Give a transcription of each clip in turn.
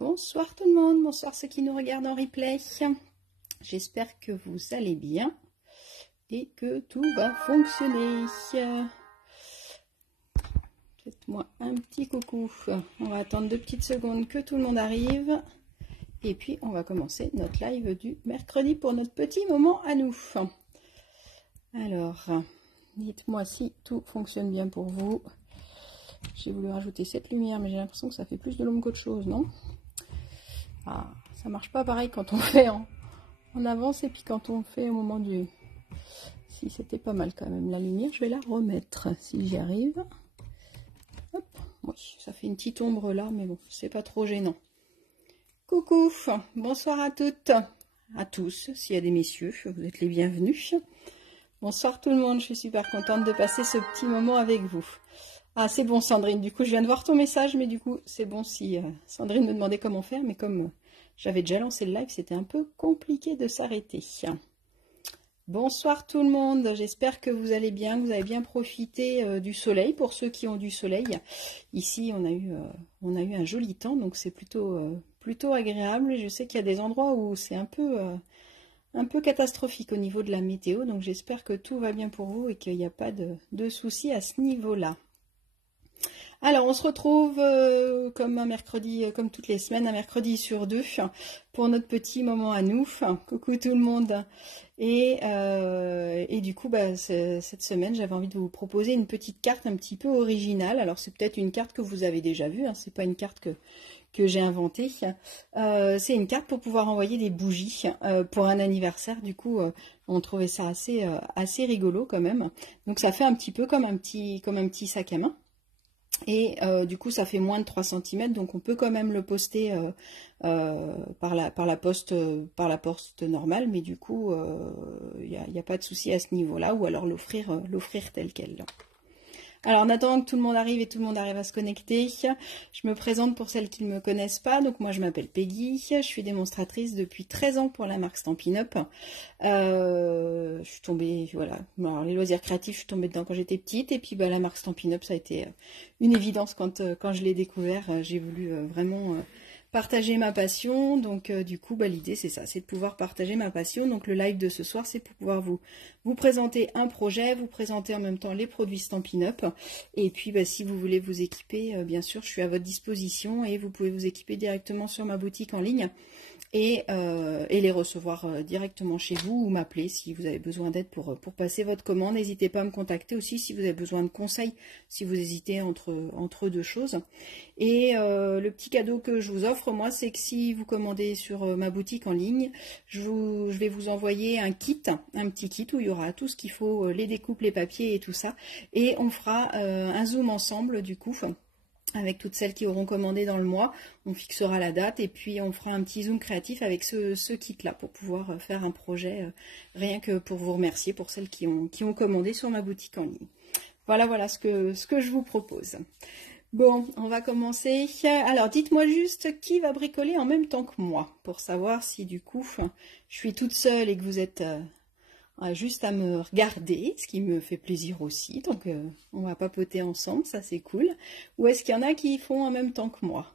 Bonsoir tout le monde, bonsoir ceux qui nous regardent en replay. J'espère que vous allez bien et que tout va fonctionner. Faites-moi un petit coucou. On va attendre 2 petites secondes que tout le monde arrive. Et puis on va commencer notre live du mercredi pour notre petit moment à nous. Alors, dites-moi si tout fonctionne bien pour vous. J'ai voulu rajouter cette lumière, mais j'ai l'impression que ça fait plus de l'ombre qu'autre chose, non? Ah, ça marche pas pareil quand on fait en avance et puis quand on fait au moment du... Si, c'était pas mal quand même. La lumière, je vais la remettre si j'y arrive. Hop, oui, ça fait une petite ombre là, mais bon, c'est pas trop gênant. Coucou, bonsoir à toutes, à tous, s'il y a des messieurs, vous êtes les bienvenus. Bonsoir tout le monde, je suis super contente de passer ce petit moment avec vous. Ah, c'est bon Sandrine, du coup je viens de voir ton message, mais du coup c'est bon si Sandrine me demandait comment faire, mais comme j'avais déjà lancé le live, c'était un peu compliqué de s'arrêter. Bonsoir tout le monde, j'espère que vous allez bien, que vous avez bien profité du soleil, pour ceux qui ont du soleil. Ici on a eu un joli temps, donc c'est plutôt agréable. Je sais qu'il y a des endroits où c'est un peu catastrophique au niveau de la météo, donc j'espère que tout va bien pour vous et qu'il n'y a pas de soucis à ce niveau-là. Alors, on se retrouve comme un mercredi, comme toutes les semaines, un mercredi sur 2 pour notre petit moment à nous. Coucou tout le monde. Et du coup, cette semaine, j'avais envie de vous proposer une petite carte un petit peu originale. Alors, c'est peut-être une carte que vous avez déjà vue, hein, c'est pas une carte que j'ai inventée. C'est une carte pour pouvoir envoyer des bougies pour un anniversaire. Du coup, on trouvait ça assez rigolo quand même. Donc, ça fait un petit peu comme un petit sac à main. Et du coup ça fait moins de 3 cm, donc on peut quand même le poster par la poste normale, mais du coup il n'y a pas de souci à ce niveau là, ou alors l'offrir tel quel. Alors en attendant que tout le monde arrive et tout le monde arrive à se connecter, je me présente pour celles qui ne me connaissent pas. Donc moi je m'appelle Peggy, je suis démonstratrice depuis 13 ans pour la marque Stampin' Up. Je suis tombée, voilà, alors, les loisirs créatifs, je suis tombée dedans quand j'étais petite, et puis la marque Stampin' Up ça a été une évidence quand je l'ai découvert. J'ai voulu vraiment partager ma passion, donc du coup l'idée c'est ça, c'est de pouvoir partager ma passion. Donc le live de ce soir c'est pour pouvoir vous présenter un projet, vous présenter en même temps les produits Stampin' Up, et puis si vous voulez vous équiper, bien sûr je suis à votre disposition et vous pouvez vous équiper directement sur ma boutique en ligne et les recevoir directement chez vous, ou m'appeler si vous avez besoin d'aide pour passer votre commande. N'hésitez pas à me contacter aussi si vous avez besoin de conseils, si vous hésitez entre deux choses. Et le petit cadeau que je vous offre, moi, c'est que si vous commandez sur ma boutique en ligne, je vais vous envoyer un petit kit où il y aura tout ce qu'il faut, les découpes, les papiers et tout ça. Et on fera un zoom ensemble du coup, avec toutes celles qui auront commandé dans le mois. On fixera la date et puis on fera un petit zoom créatif avec ce kit-là pour pouvoir faire un projet, rien que pour vous remercier pour celles qui ont commandé sur ma boutique en ligne. Voilà ce que je vous propose. Bon, on va commencer. Alors, dites-moi juste qui va bricoler en même temps que moi, pour savoir si du coup, je suis toute seule et que vous êtes juste à me regarder, ce qui me fait plaisir aussi. Donc, on va papoter ensemble, ça c'est cool. Ou est-ce qu'il y en a qui font en même temps que moi?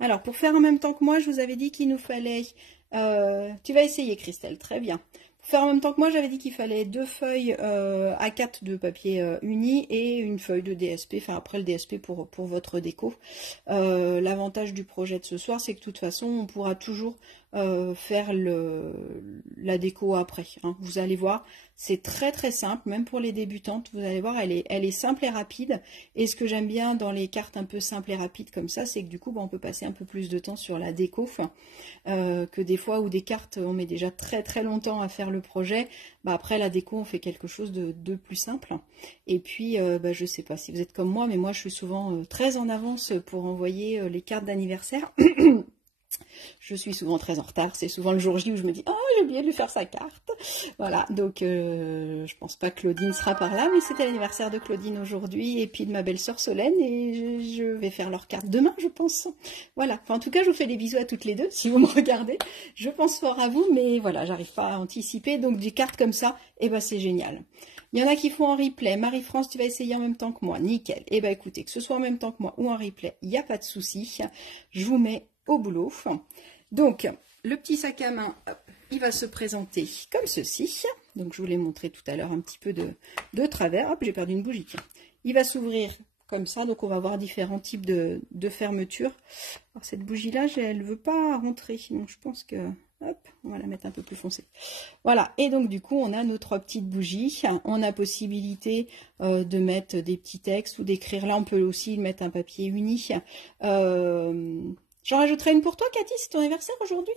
Alors, pour faire en même temps que moi, je vous avais dit qu'il nous fallait... tu vas essayer, Christelle, très bien. Pour faire en même temps que moi, j'avais dit qu'il fallait 2 feuilles A4 de papier uni et une feuille de DSP, enfin après le DSP pour votre déco. L'avantage du projet de ce soir, c'est que de toute façon, on pourra toujours faire la déco après, hein. Vous allez voir, c'est très simple, même pour les débutantes. Vous allez voir, elle est simple et rapide. Et ce que j'aime bien dans les cartes un peu simples et rapides comme ça, c'est que du coup, on peut passer un peu plus de temps sur la déco, que des fois où des cartes, on met déjà très longtemps à faire le projet. Après la déco, on fait quelque chose de plus simple. Et puis, je sais pas si vous êtes comme moi, mais moi, je suis souvent très en avance pour envoyer les cartes d'anniversaire. Je suis souvent très en retard, c'est souvent le jour J où je me dis « Oh, j'ai oublié de lui faire sa carte !» Voilà, donc je pense pas que Claudine sera par là, mais c'était l'anniversaire de Claudine aujourd'hui, et puis de ma belle-sœur Solène, et je vais faire leur carte demain, je pense. Voilà, enfin, en tout cas, je vous fais des bisous à toutes les deux, si vous me regardez. Je pense fort à vous, mais voilà, j'arrive pas à anticiper, donc des cartes comme ça, c'est génial. Il y en a qui font en replay. Marie-France, tu vas essayer en même temps que moi. Nickel. Écoutez, que ce soit en même temps que moi ou en replay, il n'y a pas de souci. Je vous mets au boulot. Donc, le petit sac à main, hop, il va se présenter comme ceci. Donc, je vous l'ai montré tout à l'heure un petit peu de travers. Hop, j'ai perdu une bougie, tiens. Il va s'ouvrir comme ça, donc on va voir différents types de fermeture. Alors, cette bougie-là, elle ne veut pas rentrer, donc je pense que... Hop, on va la mettre un peu plus foncée. Voilà, et donc du coup, on a nos 3 petites bougies. On a possibilité de mettre des petits textes ou d'écrire. Là, on peut aussi mettre un papier uni. J'en rajouterai une pour toi, Cathy, c'est ton anniversaire aujourd'hui.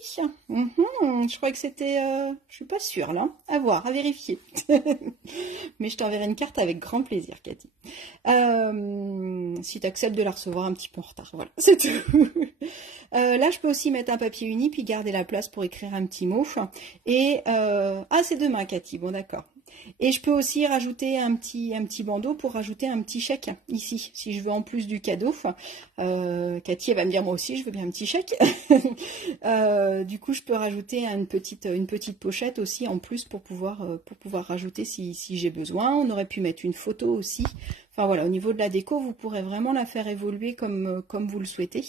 Je crois que c'était... je suis pas sûre, là. À voir, à vérifier. Mais je t'enverrai une carte avec grand plaisir, Cathy. Si tu acceptes de la recevoir un petit peu en retard. Voilà, c'est tout. Là, je peux aussi mettre un papier uni, puis garder la place pour écrire un petit mot. Et... ah, c'est demain, Cathy. Bon, d'accord. Et je peux aussi rajouter un petit bandeau pour rajouter un petit chèque ici, si je veux en plus du cadeau. Cathy, elle va me dire, moi aussi, je veux bien un petit chèque. Du coup, je peux rajouter une petite pochette aussi en plus pour pouvoir rajouter si j'ai besoin. On aurait pu mettre une photo aussi. Enfin voilà, au niveau de la déco, vous pourrez vraiment la faire évoluer comme vous le souhaitez.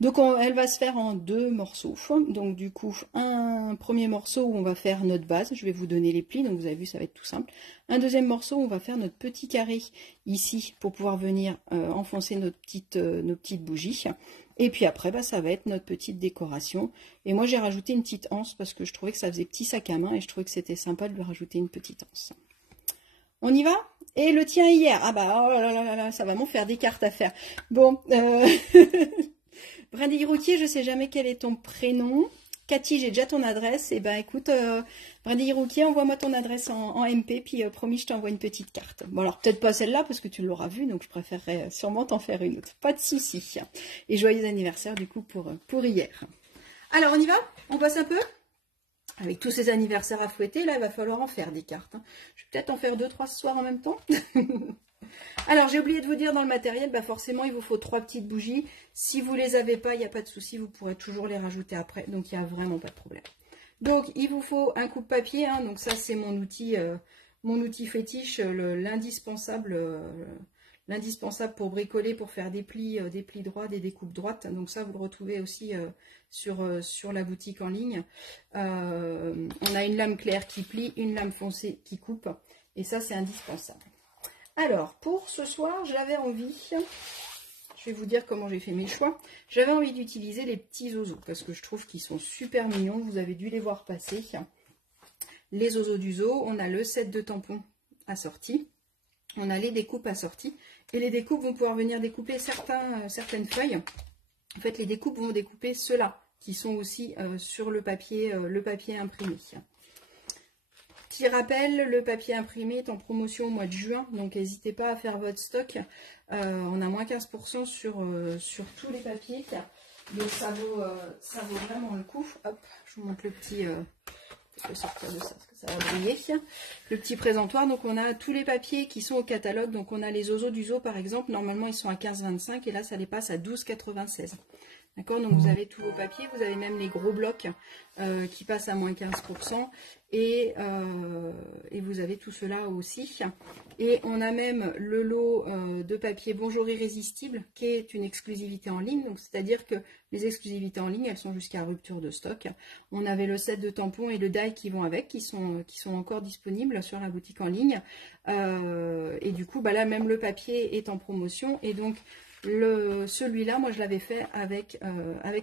Donc elle va se faire en 2 morceaux. Donc du coup, un premier morceau où on va faire notre base. Je vais vous donner les plis, donc vous avez vu, ça va être tout simple. Un deuxième morceau où on va faire notre petit carré ici pour pouvoir venir enfoncer nos petites bougies. Et puis après, bah, ça va être notre petite décoration. Et moi, j'ai rajouté une petite anse parce que je trouvais que ça faisait petit sac à main et je trouvais que c'était sympa de lui rajouter une petite anse. On y va? Et le tien hier. Ah bah, oh là là là, ça va m'en faire des cartes à faire. Bon, Brindille Rouquier, je sais jamais quel est ton prénom. Cathy, j'ai déjà ton adresse. Et ben écoute, Brindille Rouquier, envoie-moi ton adresse en MP, puis promis, je t'envoie une petite carte. Bon alors peut-être pas celle-là parce que tu l'auras vue, donc je préférerais sûrement t'en faire une autre. Pas de souci. Et joyeux anniversaire du coup pour hier. Alors on y va? On passe un peu? Avec tous ces anniversaires à fouetter, là il va falloir en faire des cartes. Je vais peut-être en faire 2-3 ce soir en même temps. Alors, j'ai oublié de vous dire dans le matériel, bah forcément, il vous faut 3 petites bougies. Si vous ne les avez pas, il n'y a pas de souci, vous pourrez toujours les rajouter après. Donc, il n'y a vraiment pas de problème. Donc, il vous faut un coupe-papier. Hein, donc, ça, c'est mon outil fétiche, l'indispensable pour bricoler, pour faire des plis droits, des découpes droites. Donc, ça, vous le retrouvez aussi sur la boutique en ligne. On a une lame claire qui plie, une lame foncée qui coupe. Et ça, c'est indispensable. Alors, pour ce soir, j'avais envie, je vais vous dire comment j'ai fait mes choix, j'avais envie d'utiliser les petits oiseaux, parce que je trouve qu'ils sont super mignons, vous avez dû les voir passer. Les oiseaux du zoo, on a le set de tampons assorti, on a les découpes assorties, et les découpes vont pouvoir venir découper certaines feuilles. En fait, les découpes vont découper ceux-là, qui sont aussi sur le papier imprimé. Petit rappel, le papier imprimé est en promotion au mois de juin, donc n'hésitez pas à faire votre stock. On a moins 15% sur tous les papiers, donc ça vaut vraiment le coup. Hop, je vous montre le petit, je vais sortir de ça parce que ça va briller. Le petit présentoir, donc on a tous les papiers qui sont au catalogue, donc on a les oiseaux du zoo par exemple, normalement ils sont à 15,25 et là ça les passe à 12,96. D'accord, donc vous avez tous vos papiers, vous avez même les gros blocs qui passent à moins 15% et vous avez tout cela aussi. Et on a même le lot de papier Bonjour Irrésistible qui est une exclusivité en ligne. Donc c'est-à-dire que les exclusivités en ligne, elles sont jusqu'à rupture de stock. On avait le set de tampons et le die qui vont avec, qui sont encore disponibles sur la boutique en ligne. Et du coup, bah là même le papier est en promotion et donc celui-là, moi je l'avais fait avec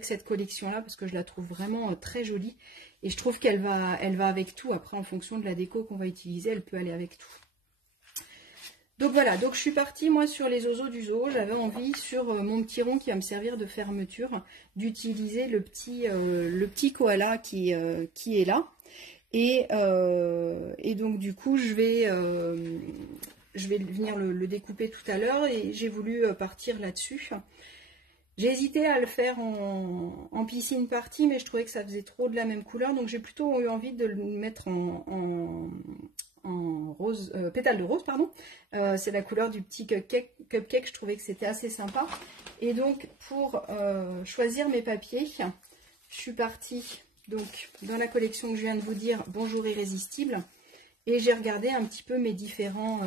cette collection-là parce que je la trouve vraiment très jolie et je trouve qu'elle va avec tout. Après, en fonction de la déco qu'on va utiliser, elle peut aller avec tout. Donc voilà, donc je suis partie moi sur les oiseaux du zoo. J'avais envie sur mon petit rond qui va me servir de fermeture d'utiliser le petit koala qui est là. Et donc du coup, je vais venir le découper tout à l'heure et j'ai voulu partir là-dessus. J'ai hésité à le faire en piscine party, mais je trouvais que ça faisait trop de la même couleur, donc j'ai plutôt eu envie de le mettre en rose, pétale de rose, pardon. C'est la couleur du petit cupcake, je trouvais que c'était assez sympa. Et donc pour choisir mes papiers, je suis partie donc dans la collection que je viens de vous dire, Bonjour Irrésistible, et j'ai regardé un petit peu mes différents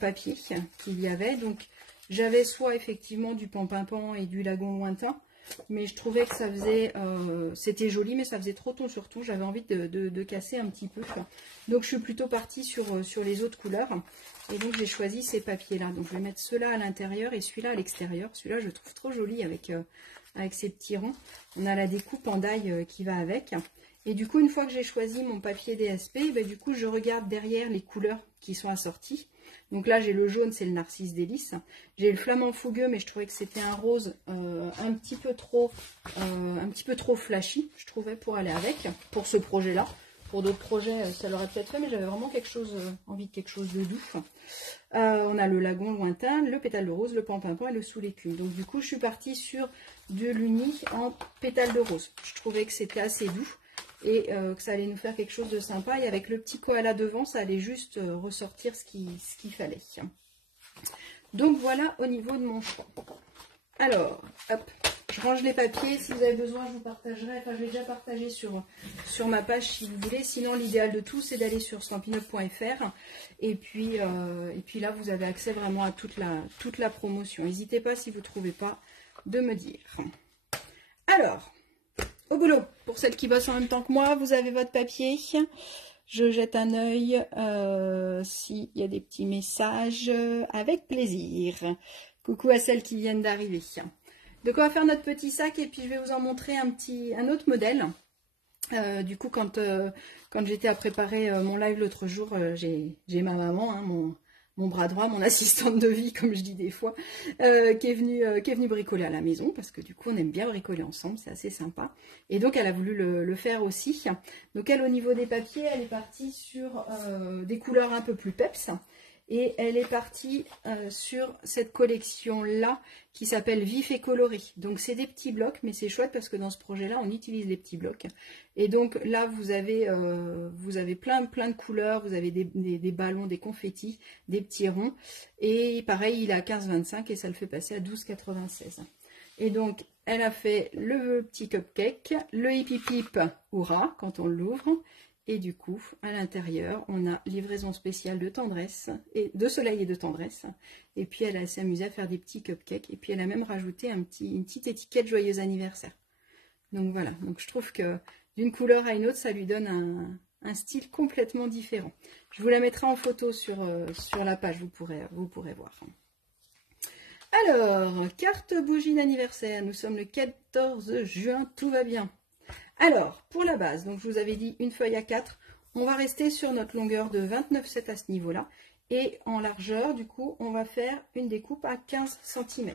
papiers qu'il y avait. Donc J'avais soit effectivement du Pampinpan et du Lagon Lointain, mais je trouvais que ça faisait, c'était joli, mais ça faisait trop ton sur ton. J'avais envie de casser un petit peu. Donc je suis plutôt partie sur les autres couleurs. Et donc j'ai choisi ces papiers-là. Donc je vais mettre ceux-là à l'intérieur et celui-là à l'extérieur. Celui-là je le trouve trop joli avec ces petits ronds. On a la découpe en die qui va avec. Et du coup, une fois que j'ai choisi mon papier DSP, ben, du coup je regarde derrière les couleurs qui sont assorties. Donc là j'ai le jaune, c'est le Narcisse Délice. J'ai le Flamant Fougueux, mais je trouvais que c'était un rose un petit peu trop flashy, je trouvais, pour aller avec, pour ce projet-là. Pour d'autres projets, ça l'aurait peut-être fait, mais j'avais vraiment envie de quelque chose de doux. On a le Lagon Lointain, le Pétale de Rose, le Pampinpan et le Sous l'écume. Donc du coup, je suis partie sur de l'Uni en Pétale de Rose. Je trouvais que c'était assez doux et que ça allait nous faire quelque chose de sympa. Et avec le petit koala devant, ça allait juste ressortir ce qu'il fallait. Donc voilà au niveau de mon choix. Alors, hop, je range les papiers. Si vous avez besoin, je vous partagerai. Enfin, je vais déjà partager sur ma page si vous voulez. Sinon, l'idéal de tout, c'est d'aller sur stampin'-up.fr. Et puis là, vous avez accès vraiment à toute la promotion. N'hésitez pas, si vous ne trouvez pas, de me dire. Alors, au boulot. Pour celles qui bossent en même temps que moi, vous avez votre papier. Je jette un œil s'il y a des petits messages avec plaisir. Coucou à celles qui viennent d'arriver. Donc on va faire notre petit sac et puis je vais vous en montrer un autre modèle. Du coup, quand j'étais à préparer mon live l'autre jour, j'ai ma maman, hein, mon bras droit, mon assistante de vie, comme je dis des fois, qui est venue bricoler à la maison, parce que du coup, on aime bien bricoler ensemble, c'est assez sympa. Et donc, elle a voulu le faire aussi. Donc, elle, au niveau des papiers, elle est partie sur des couleurs un peu plus peps. Et elle est partie sur cette collection-là qui s'appelle Vif et Coloré. Donc, c'est des petits blocs, mais c'est chouette parce que dans ce projet-là, on utilise les petits blocs. Et donc, là, vous avez plein de couleurs. Vous avez des ballons, des confettis, des petits ronds. Et pareil, il est à 15,25 et ça le fait passer à 12,96. Et donc, elle a fait le petit cupcake, le hippie pip hurrah quand on l'ouvre. Et du coup, à l'intérieur, on a livraison spéciale de tendresse, et de soleil et de tendresse. Et puis, elle s'est amusée à faire des petits cupcakes. Et puis, elle a même rajouté une petite étiquette joyeux anniversaire. Donc voilà. Donc, je trouve que d'une couleur à une autre, ça lui donne un style complètement différent. Je vous la mettrai en photo sur la page, vous pourrez voir. Alors, carte bougie d'anniversaire. Nous sommes le 14 juin, tout va bien. Alors, pour la base, donc je vous avais dit une feuille à 4, on va rester sur notre longueur de 29,7 à ce niveau-là. Et en largeur, du coup, on va faire une découpe à 15 cm.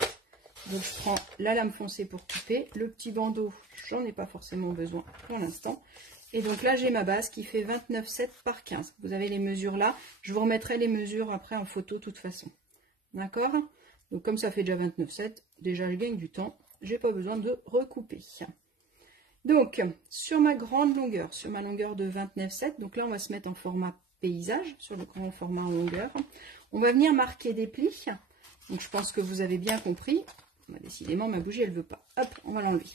Donc, je prends la lame foncée pour couper. Le petit bandeau, j'en ai pas forcément besoin pour l'instant. Et donc là, j'ai ma base qui fait 29,7 par 15. Vous avez les mesures là. Je vous remettrai les mesures après en photo de toute façon. D'accord? Donc, comme ça fait déjà 29,7, déjà, je gagne du temps. Je n'ai pas besoin de recouper. Donc, sur ma grande longueur, sur ma longueur de 29,7, donc là, on va se mettre en format paysage, sur le grand format en longueur. On va venir marquer des plis. Donc, je pense que vous avez bien compris. Décidément, ma bougie, elle ne veut pas. Hop, on va l'enlever.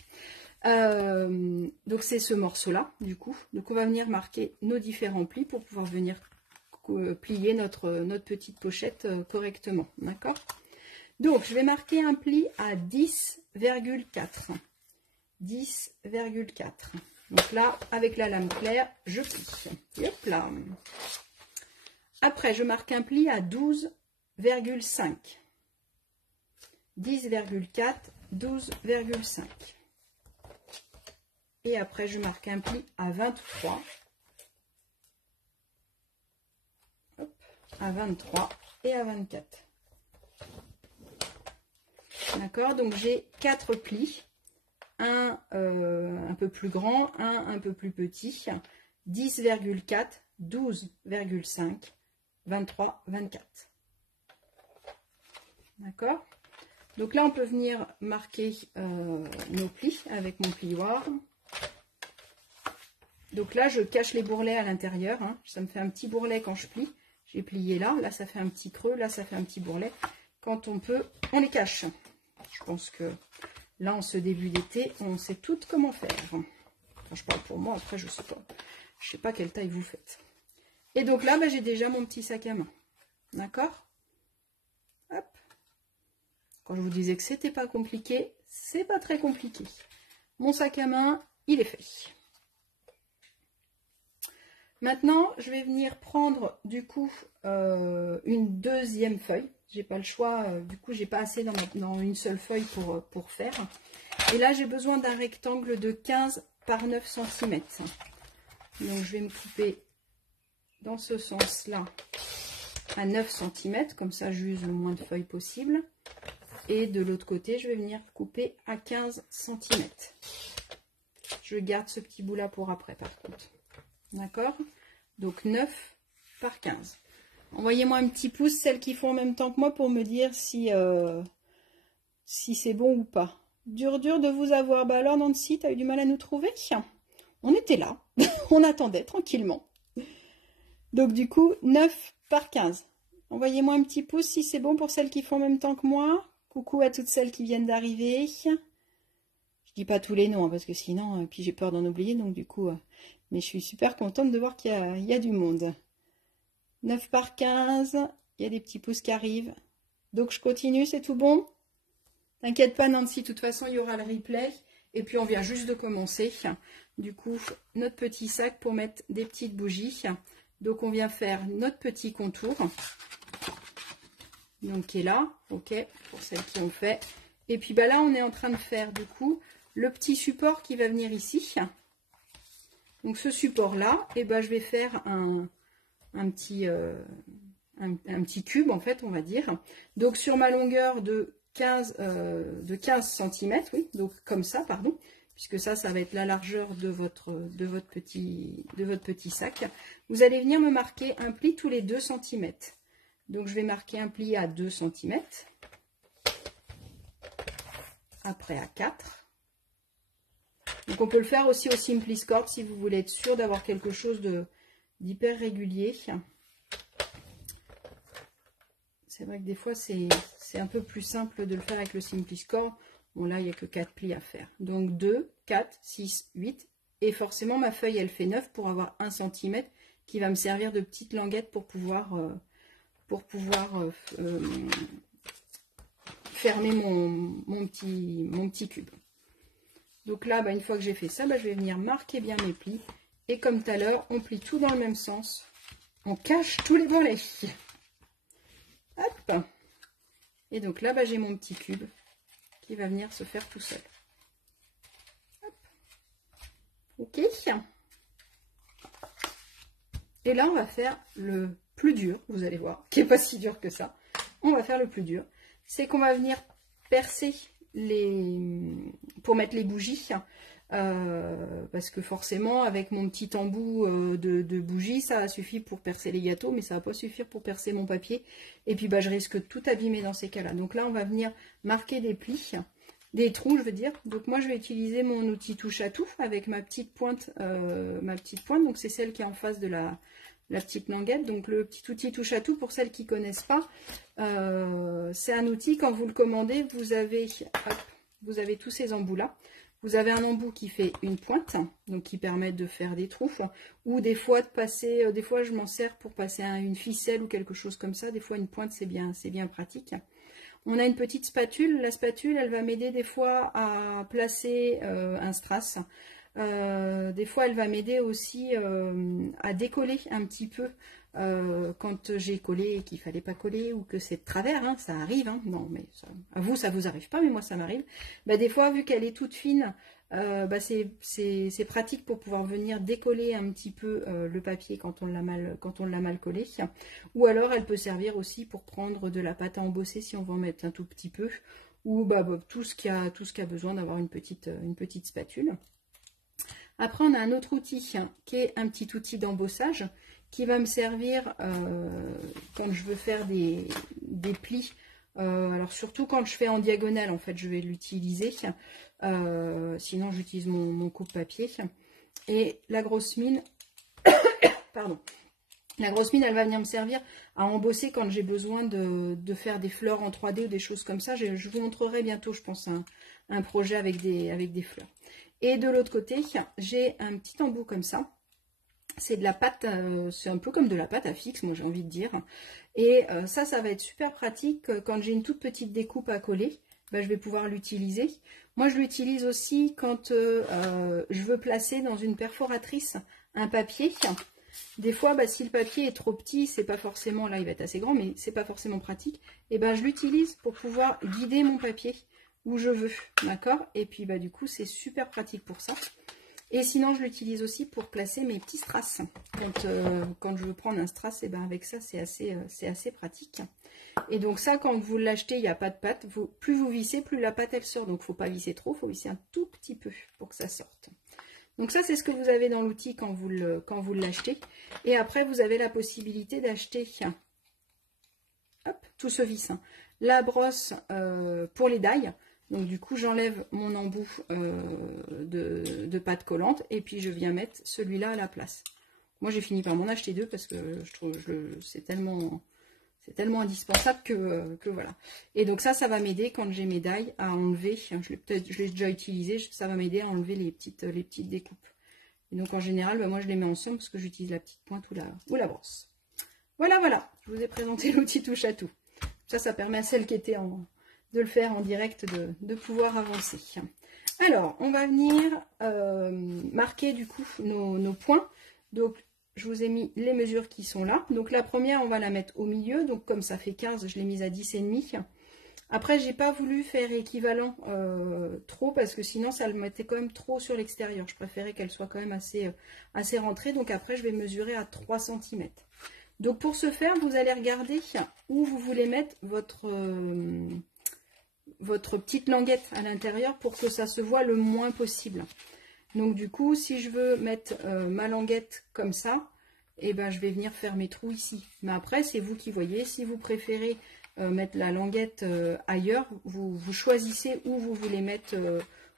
Donc, c'est ce morceau-là, du coup. Donc, on va venir marquer nos différents plis pour pouvoir venir plier notre petite pochette correctement. D'accord? Donc, je vais marquer un pli à 10,4. 10,4. Donc là, avec la lame claire, je plie. Hop là. Après, je marque un pli à 12,5. 10,4, 12,5. Et après, je marque un pli à 23. Hop, à 23 et à 24. D'accord, donc j'ai 4 plis. Un peu plus grand, un peu plus petit, 10,4, 12,5, 23, 24. D'accord? Donc là, on peut venir marquer nos plis avec mon plioir. Donc là, je cache les bourrelets à l'intérieur. Hein. Ça me fait un petit bourrelet quand je plie. J'ai plié là. Là, ça fait un petit creux. Là, ça fait un petit bourrelet. Quand on peut, on les cache. Je pense que là, en ce début d'été, on sait toutes comment faire. Enfin, je parle pour moi, après, je sais pas quelle taille vous faites. Et donc là, j'ai déjà mon petit sac à main. D'accord? Hop. Quand je vous disais que c'était pas compliqué, c'est pas très compliqué. Mon sac à main, il est fait. Maintenant, je vais venir prendre du coup une deuxième feuille. J'ai pas le choix, du coup j'ai pas assez dans une seule feuille pour faire. Et là j'ai besoin d'un rectangle de 15 par 9 cm. Donc je vais me couper dans ce sens-là à 9 cm, comme ça j'use le moins de feuilles possible. Et de l'autre côté, je vais venir couper à 15 cm. Je garde ce petit bout là pour après par contre. D'accord? Donc 9 par 15. Envoyez-moi un petit pouce, celles qui font en même temps que moi, pour me dire si c'est bon ou pas. Dur de vous avoir. Bah alors Nancy, t'as eu du mal à nous trouver? On était là, on attendait tranquillement. Donc du coup, 9 par 15. Envoyez-moi un petit pouce si c'est bon pour celles qui font en même temps que moi. Coucou à toutes celles qui viennent d'arriver. Je dis pas tous les noms, hein, parce que sinon, puis j'ai peur d'en oublier, donc du coup... mais je suis super contente de voir qu'il y a du monde. 9 par 15, il y a des petits pouces qui arrivent. Donc je continue, c'est tout bon? T'inquiète pas Nancy, de toute façon il y aura le replay. Et puis on vient juste de commencer. Du coup, notre petit sac pour mettre des petites bougies. Donc on vient faire notre petit contour. Donc qui est là, ok, pour celles qui ont fait. Et puis bah, là on est en train de faire du coup le petit support qui va venir ici. Donc ce support là, et ben je vais faire un petit cube en fait, on va dire. Donc sur ma longueur de 15 cm, oui, donc comme ça, pardon, puisque ça va être la largeur de votre petit sac. Vous allez venir me marquer un pli tous les 2 cm. Donc je vais marquer un pli à 2 cm, après à 4. Donc on peut le faire aussi au Simpliscord si vous voulez être sûr d'avoir quelque chose d'hyper régulier. C'est vrai que des fois c'est un peu plus simple de le faire avec le Simpliscord. Bon là il n'y a que 4 plis à faire. Donc 2, 4, 6, 8. Et forcément ma feuille elle fait 9 pour avoir 1 cm qui va me servir de petite languette pour pouvoir fermer mon petit cube. Donc là, bah, une fois que j'ai fait ça, bah, je vais venir marquer bien mes plis. Et comme tout à l'heure, on plie tout dans le même sens. On cache tous les volets. Hop. Et donc là, bah, j'ai mon petit cube qui va venir se faire tout seul. Hop. Ok. Et là, on va faire le plus dur, vous allez voir, qui n'est pas si dur que ça. On va faire le plus dur. C'est qu'on va venir percer pour mettre les bougies, parce que forcément avec mon petit embout de bougies ça suffit pour percer les gâteaux, mais ça va pas suffire pour percer mon papier, et puis bah, je risque de tout abîmer dans ces cas là. Donc là on va venir marquer des plis, des trous je veux dire. Donc moi je vais utiliser mon outil touche à tout avec ma petite pointe, donc c'est celle qui est en face de la petite languette. Donc le petit outil touche à tout, pour celles qui ne connaissent pas, c'est un outil, quand vous le commandez, vous avez tous ces embouts là. Vous avez un embout qui fait une pointe, donc qui permet de faire des trous, ou des fois de passer, des fois je m'en sers pour passer une ficelle ou quelque chose comme ça. Des fois une pointe c'est bien pratique. On a une petite spatule. La spatule elle va m'aider des fois à placer un strass. Des fois elle va m'aider aussi à décoller un petit peu quand j'ai collé et qu'il fallait pas coller, ou que c'est de travers, hein, ça arrive, hein. Non mais ça, à vous ça vous arrive pas, mais moi ça m'arrive. Bah, des fois vu qu'elle est toute fine, bah, c'est pratique pour pouvoir venir décoller un petit peu le papier quand on l'a mal collé. Ou alors elle peut servir aussi pour prendre de la pâte à embosser si on veut en mettre un tout petit peu, ou bah, tout ce qui a besoin d'avoir une petite spatule. Après, on a un autre outil qui est un petit outil d'embossage qui va me servir quand je veux faire des plis. Alors surtout quand je fais en diagonale, en fait, je vais l'utiliser. Sinon, j'utilise mon coupe-papier. Et la grosse mine, pardon. La grosse mine, elle va venir me servir à embosser quand j'ai besoin de faire des fleurs en 3D ou des choses comme ça. Je vous montrerai bientôt, je pense, un projet avec des fleurs. Et de l'autre côté, j'ai un petit embout comme ça. C'est de la pâte, c'est un peu comme de la pâte à fixe, moi j'ai envie de dire. Et ça va être super pratique quand j'ai une toute petite découpe à coller. Je vais pouvoir l'utiliser. Moi, je l'utilise aussi quand je veux placer dans une perforatrice un papier. Des fois, si le papier est trop petit, c'est pas forcément, là il va être assez grand, mais c'est pas forcément pratique. Et je l'utilise pour pouvoir guider mon papier où je veux, d'accord? Et puis du coup, c'est super pratique pour ça. Et sinon, je l'utilise aussi pour placer mes petits strass. Quand je veux prendre un strass, avec ça, c'est assez pratique. Et donc ça, quand vous l'achetez, il n'y a pas de pâte. Plus vous vissez, plus la pâte, elle sort. Donc, il ne faut pas visser trop, il faut visser un tout petit peu pour que ça sorte. Donc ça, c'est ce que vous avez dans l'outil quand vous l'achetez. Et après, vous avez la possibilité d'acheter tout ce vis. La brosse pour les dailles. Donc du coup, j'enlève mon embout de pâte collante et puis je viens mettre celui-là à la place. Moi, j'ai fini par m'en acheter deux parce que je trouve c'est tellement indispensable que voilà. Et donc ça va m'aider quand j'ai mes dailles à enlever. Je l'ai déjà utilisé, ça va m'aider à enlever les petites découpes. Et donc en général, moi je les mets ensemble parce que j'utilise la petite pointe ou la brosse. Voilà, je vous ai présenté l'outil touche à tout. Ça permet à celles qui étaient de le faire en direct de pouvoir avancer. Alors, on va venir marquer du coup nos points. Donc, je vous ai mis les mesures qui sont là. Donc, la première, on va la mettre au milieu. Donc, comme ça fait 15, je l'ai mise à 10,5. Après, j'ai pas voulu faire équivalent trop parce que sinon, ça le mettait quand même trop sur l'extérieur. Je préférais qu'elle soit quand même assez rentrée. Donc, après, je vais mesurer à 3 cm. Donc, pour ce faire, vous allez regarder où vous voulez mettre votre petite languette à l'intérieur pour que ça se voit le moins possible. Donc du coup, si je veux mettre ma languette comme ça, je vais venir faire mes trous ici. Mais après, c'est vous qui voyez. Si vous préférez mettre la languette ailleurs, vous choisissez où vous voulez mettre,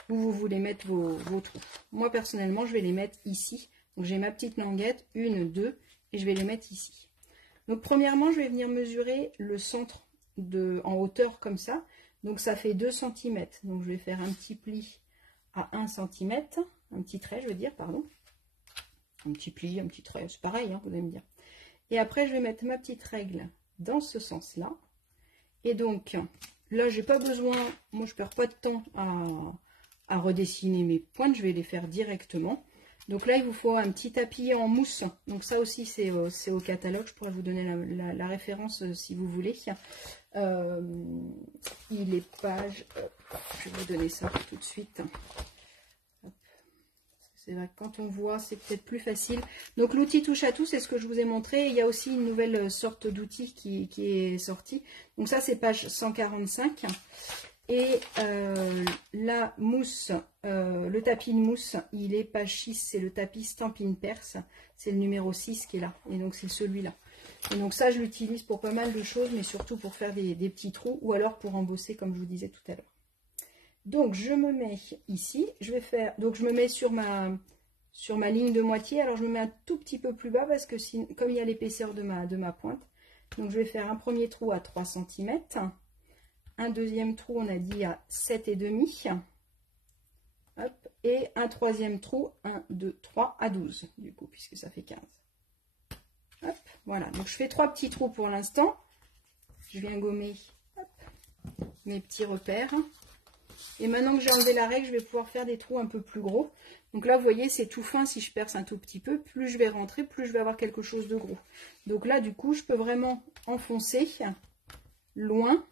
vos trous. Moi, personnellement, je vais les mettre ici. Donc j'ai ma petite languette, 1, 2, et je vais les mettre ici. Donc premièrement, je vais venir mesurer le centre en hauteur comme ça. Donc ça fait 2 cm. Donc je vais faire un petit pli à 1 cm. Un petit trait, je veux dire, pardon. Un petit pli, un petit trait, c'est pareil, hein, vous allez me dire. Et après, je vais mettre ma petite règle dans ce sens-là. Et donc, là, j'ai pas besoin, moi je perds pas de temps à redessiner mes pointes, je vais les faire directement. Donc là, il vous faut un petit tapis en mousse. Donc ça aussi, c'est au catalogue. Je pourrais vous donner la référence si vous voulez. Il est page... je vais vous donner ça tout de suite. C'est vrai que quand on voit, c'est peut-être plus facile. Donc l'outil touche à tout, c'est ce que je vous ai montré. Il y a aussi une nouvelle sorte d'outil qui est sorti. Donc ça, c'est page 145. Et la mousse, le tapis de mousse, il est page 6, c'est le tapis Stampin' Perse, c'est le numéro 6 qui est là, et donc c'est celui-là. Et donc ça, je l'utilise pour pas mal de choses, mais surtout pour faire des petits trous, ou alors pour embosser, comme je vous disais tout à l'heure. Donc je me mets ici, je me mets sur ma ligne de moitié, alors je me mets un tout petit peu plus bas, parce que comme il y a l'épaisseur de ma pointe, donc je vais faire un premier trou à 3 cm, un deuxième trou, on a dit à 7,5. Hop, et un troisième trou, 1, 2, 3 à 12, du coup, puisque ça fait 15. Hop, voilà. Donc, je fais 3 petits trous pour l'instant. Je viens gommer mes petits repères. Et maintenant que j'ai enlevé la règle, je vais pouvoir faire des trous un peu plus gros. Donc là, vous voyez, c'est tout fin. Si je perce un tout petit peu, plus je vais rentrer, plus je vais avoir quelque chose de gros. Donc là, du coup, je peux vraiment enfoncer loin.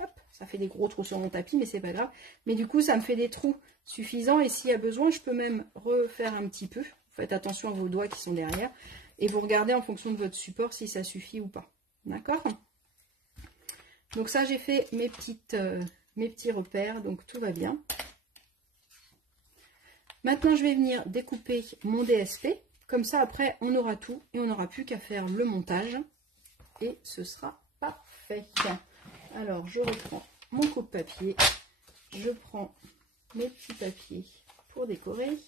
Hop, ça fait des gros trous sur mon tapis, mais c'est pas grave. Mais du coup, ça me fait des trous suffisants. Et s'il y a besoin, je peux même refaire un petit peu. Vous faites attention à vos doigts qui sont derrière. Et vous regardez en fonction de votre support si ça suffit ou pas. D'accord? Donc ça, j'ai fait mes petits repères. Donc tout va bien. Maintenant, je vais venir découper mon DSP. Comme ça, après, on aura tout. Et on n'aura plus qu'à faire le montage. Et ce sera parfait. Alors, je reprends mon coupe-papier, je prends mes petits papiers pour décorer.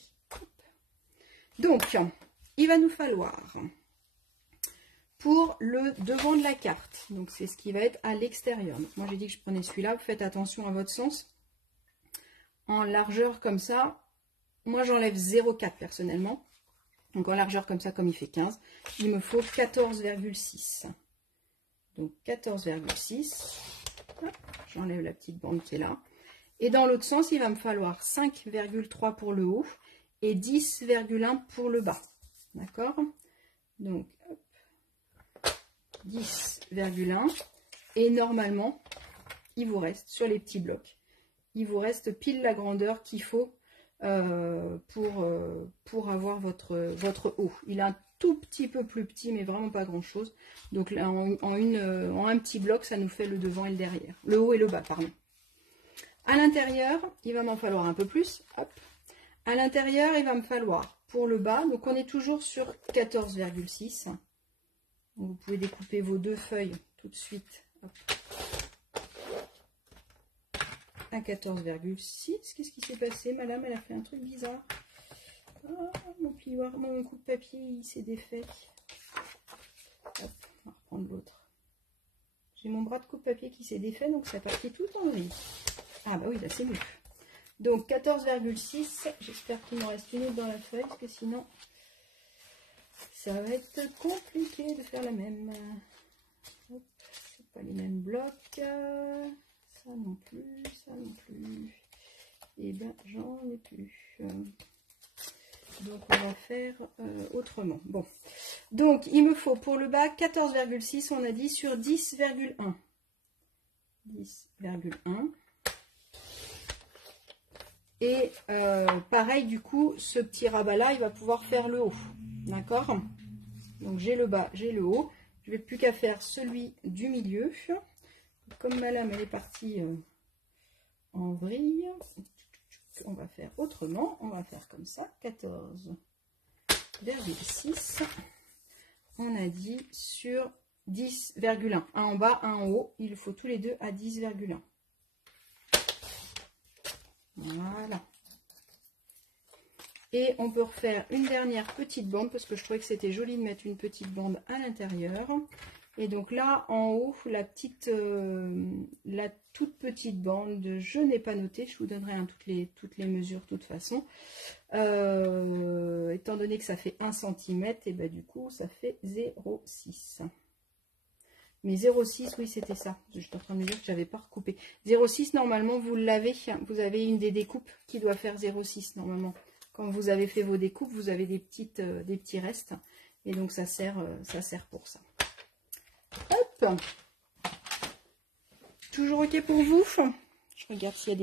Donc, il va nous falloir, pour le devant de la carte, donc c'est ce qui va être à l'extérieur. Moi, j'ai dit que je prenais celui-là, vous faites attention à votre sens. En largeur comme ça, moi j'enlève 0,4 personnellement. Donc en largeur comme ça, comme il fait 15, il me faut 14,6. Donc 14,6. J'enlève la petite bande qui est là. Et dans l'autre sens, il va me falloir 5,3 pour le haut et 10,1 pour le bas. D'accord? Donc, 10,1. Et normalement, il vous reste sur les petits blocs, il vous reste pile la grandeur qu'il faut pour avoir votre haut. Il est un tout petit peu plus petit, mais vraiment pas grand chose. Donc là, en un petit bloc, ça nous fait le devant et le derrière. Le haut et le bas, pardon. À l'intérieur, il va m'en falloir un peu plus. Hop. À l'intérieur, il va me falloir pour le bas, donc on est toujours sur 14,6. Vous pouvez découper vos deux feuilles tout de suite. Hop. À 14,6. Qu'est-ce qui s'est passé? Madame, elle a fait un truc bizarre. Ah, mon plioir, mon coup de papier, il s'est défait. Hop, on va reprendre l'autre. J'ai mon bras de coupe-papier qui s'est défait, donc ça est parti tout en vrille. Ah bah oui, là c'est mieux. Donc 14,6. J'espère qu'il me reste une autre dans la feuille, parce que sinon, ça va être compliqué de faire la même. Hop, c'est pas les mêmes blocs. Ça non plus, ça non plus. Et bien, j'en ai plus. Donc, on va faire autrement. Bon. Donc, il me faut pour le bas 14,6, on a dit, sur 10,1. 10,1. Et pareil, du coup, ce petit rabat-là, il va pouvoir faire le haut. D'accord? Donc, j'ai le bas, j'ai le haut. Je vais plus qu'à faire celui du milieu. Comme ma lame, elle est partie en vrille, on va faire autrement. On va faire comme ça, 14,6. On a dit sur 10,1. Un en bas, un en haut. Il faut tous les deux à 10,1. Voilà. Et on peut refaire une dernière petite bande, parce que je trouvais que c'était joli de mettre une petite bande à l'intérieur. Et donc là, en haut, la toute petite bande, je n'ai pas noté, je vous donnerai toutes les mesures de toute façon. Étant donné que ça fait 1 cm, et ben du coup, ça fait 0,6. Mais 0,6, oui, c'était ça. Je suis en train de me dire que je n'avais pas recoupé. 0,6, normalement, vous l'avez. Vous avez une des découpes qui doit faire 0,6, normalement. Quand vous avez fait vos découpes, vous avez des petits restes. Et donc, ça sert pour ça. Hop. Toujours OK pour vous? Je regarde s'il y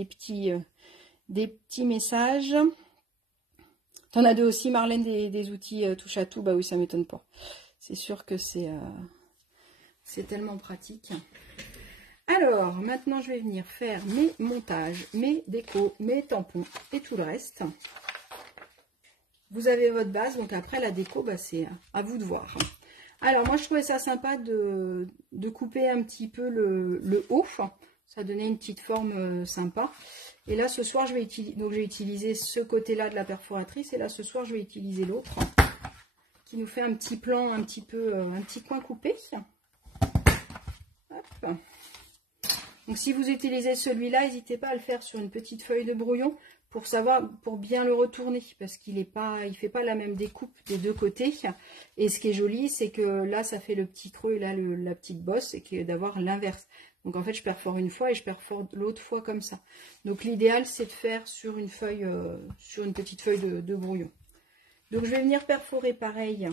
a des petits messages. T'en as deux aussi, Marlène, des outils touche à tout. Bah oui, ça m'étonne pas. C'est sûr que c'est tellement pratique. Alors, maintenant, je vais venir faire mes montages, mes décos, mes tampons et tout le reste. Vous avez votre base, donc après la déco, bah, c'est à vous de voir. Alors, moi, je trouvais ça sympa de couper un petit peu le haut. Ça donnait une petite forme sympa. Et là, ce soir, je vais utiliser ce côté-là de la perforatrice. Et là, ce soir, je vais utiliser l'autre qui nous fait un petit plan, un petit coin coupé. Hop. Donc, si vous utilisez celui-là, n'hésitez pas à le faire sur une petite feuille de brouillon pour bien le retourner, parce qu'il fait pas la même découpe des deux côtés. Et ce qui est joli, c'est que là, ça fait le petit creux et là, la petite bosse, et que d'avoir l'inverse. Donc, en fait, je perfore une fois et je perfore l'autre fois comme ça. Donc, l'idéal, c'est de faire sur une petite feuille de brouillon. Donc, je vais venir perforer pareil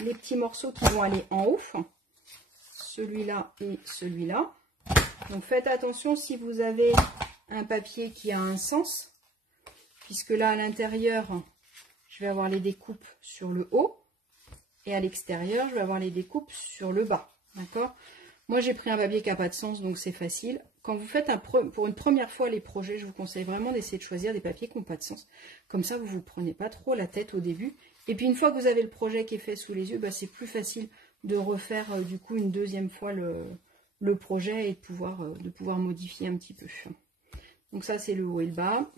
les petits morceaux qui vont aller en haut. Celui-là et celui-là. Donc, faites attention si vous avez un papier qui a un sens, puisque là, à l'intérieur, je vais avoir les découpes sur le haut, et à l'extérieur, je vais avoir les découpes sur le bas. D'accord? Moi, j'ai pris un papier qui n'a pas de sens, donc c'est facile. Quand vous faites pour une première fois les projets, je vous conseille vraiment d'essayer de choisir des papiers qui n'ont pas de sens. Comme ça, vous ne vous prenez pas trop la tête au début. Et puis, une fois que vous avez le projet qui est fait sous les yeux, bah, c'est plus facile de refaire du coup une deuxième fois le projet et de pouvoir modifier un petit peu. Donc ça, c'est le haut et le bas.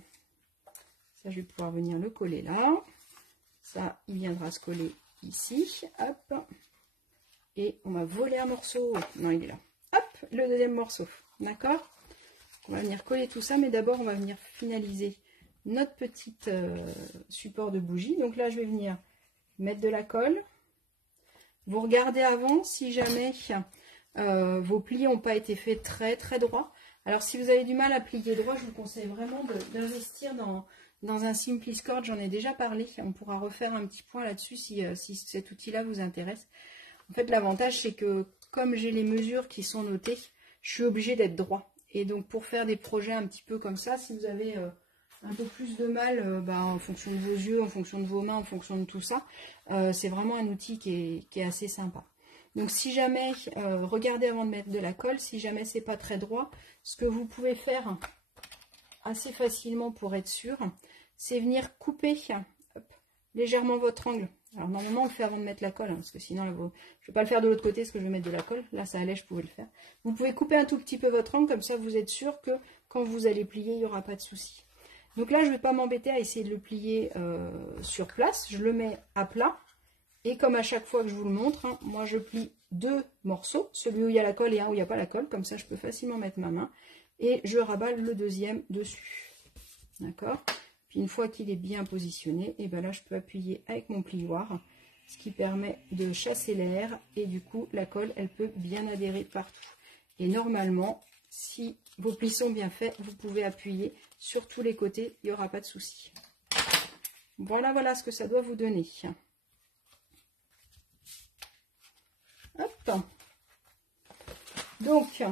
Ça, je vais pouvoir venir le coller là. Ça, il viendra se coller ici. Hop. Et on va voler un morceau. Non, il est là. Hop, le deuxième morceau. D'accord? On va venir coller tout ça, mais d'abord, on va venir finaliser notre petit support de bougie. Donc là, je vais venir mettre de la colle. Vous regardez avant, si jamais vos plis n'ont pas été faits très très droits. Alors si vous avez du mal à plier droit, je vous conseille vraiment d'investir dans un Simpliscord. J'en ai déjà parlé, on pourra refaire un petit point là-dessus si cet outil-là vous intéresse. En fait, l'avantage, c'est que comme j'ai les mesures qui sont notées, je suis obligée d'être droit. Et donc, pour faire des projets un petit peu comme ça, si vous avez un peu plus de mal en fonction de vos yeux, en fonction de vos mains, en fonction de tout ça, c'est vraiment un outil qui est assez sympa. Donc, si jamais, regardez avant de mettre de la colle, si jamais c'est pas très droit, ce que vous pouvez faire assez facilement pour être sûr, c'est venir couper légèrement votre angle. Alors normalement on le fait avant de mettre la colle, parce que sinon je ne vais pas le faire de l'autre côté parce que je vais mettre de la colle. Là ça allait, je pouvais le faire. Vous pouvez couper un tout petit peu votre angle, comme ça vous êtes sûr que quand vous allez plier, il n'y aura pas de souci. Donc là je ne vais pas m'embêter à essayer de le plier sur place. Je le mets à plat. Et comme à chaque fois que je vous le montre, moi je plie 2 morceaux, celui où il y a la colle et un où il n'y a pas la colle. Comme ça je peux facilement mettre ma main. Et je rabats le deuxième dessus. D'accord ? Puis une fois qu'il est bien positionné, et ben là je peux appuyer avec mon plioir, ce qui permet de chasser l'air et du coup la colle elle peut bien adhérer partout. Et normalement, si vos plis sont bien faits, vous pouvez appuyer sur tous les côtés, il n'y aura pas de souci. Voilà ce que ça doit vous donner. Hop. Donc,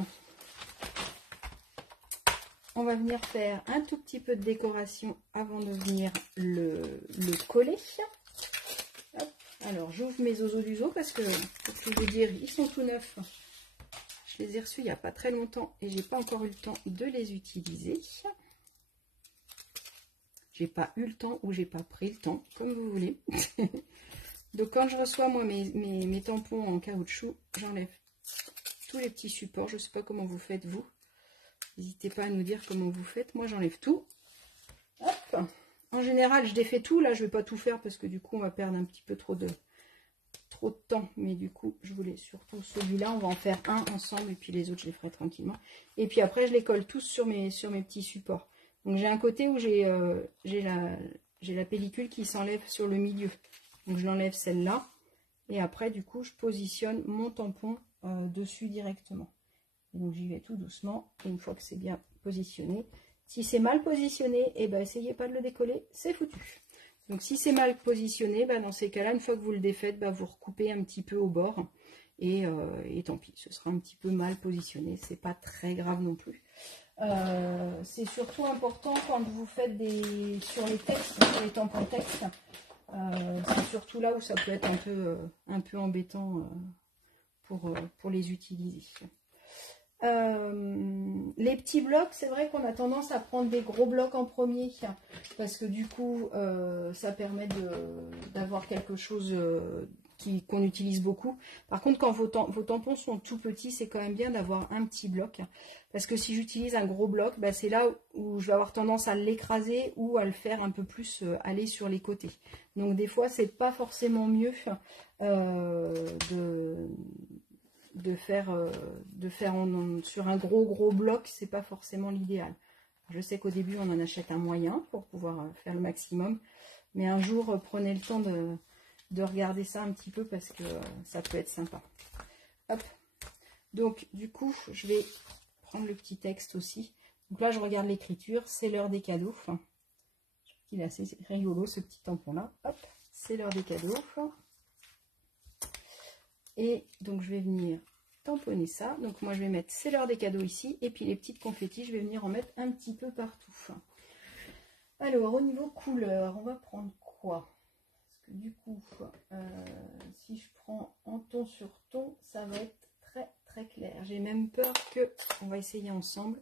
on va venir faire un tout petit peu de décoration avant de venir le coller. Hop. Alors, j'ouvre mes oiseaux du zoo parce que, pour tout vous dire, ils sont tout neufs. Je les ai reçus il n'y a pas très longtemps et j'ai pas encore eu le temps de les utiliser. J'ai pas eu le temps ou j'ai pas pris le temps, comme vous voulez. Donc, quand je reçois, moi, mes tampons en caoutchouc, j'enlève tous les petits supports. Je ne sais pas comment vous faites, vous. N'hésitez pas à nous dire comment vous faites. Moi, j'enlève tout. Hop. En général, je défais tout. Là, je ne vais pas tout faire parce que du coup, on va perdre un petit peu trop de temps. Mais du coup, je voulais surtout celui-là. On va en faire un ensemble et puis les autres, je les ferai tranquillement. Et puis après, je les colle tous sur mes petits supports. Donc, j'ai un côté où j'ai la pellicule qui s'enlève sur le milieu. Donc, je l'enlève celle-là. Et après, du coup, je positionne mon tampon dessus directement. Et donc j'y vais tout doucement, et une fois que c'est bien positionné, si c'est mal positionné, et ben essayez pas de le décoller, c'est foutu. Donc si c'est mal positionné, dans ces cas-là, une fois que vous le défaites, vous recoupez un petit peu au bord, et tant pis, ce sera un petit peu mal positionné, c'est pas très grave non plus. C'est surtout important quand vous faites sur les textes, sur les tampons texte, c'est surtout là où ça peut être un peu embêtant pour les utiliser. Les petits blocs, c'est vrai qu'on a tendance à prendre des gros blocs en premier parce que du coup ça permet d'avoir quelque chose qu'on utilise beaucoup. Par contre, quand vos tampons sont tout petits, c'est quand même bien d'avoir un petit bloc parce que si j'utilise un gros bloc, c'est là où je vais avoir tendance à l'écraser ou à le faire un peu plus aller sur les côtés. Donc des fois c'est pas forcément mieux de faire sur un gros bloc, c'est pas forcément l'idéal. Je sais qu'au début on en achète un moyen pour pouvoir faire le maximum, mais un jour prenez le temps de regarder ça un petit peu parce que ça peut être sympa. Hop. Donc du coup je vais prendre le petit texte aussi. Donc là je regarde l'écriture, c'est l'heure des cadeaux. Je trouve qu'il est assez rigolo ce petit tampon là. Hop, c'est l'heure des cadeaux. Et donc je vais venir tamponner ça. Donc moi je vais mettre c'est l'heure des cadeaux ici. Et puis les petites confettis, je vais venir en mettre un petit peu partout. Alors au niveau couleur, on va prendre quoi? Parce que du coup, si je prends en ton sur ton, ça va être très clair. J'ai même peur que, on va essayer ensemble.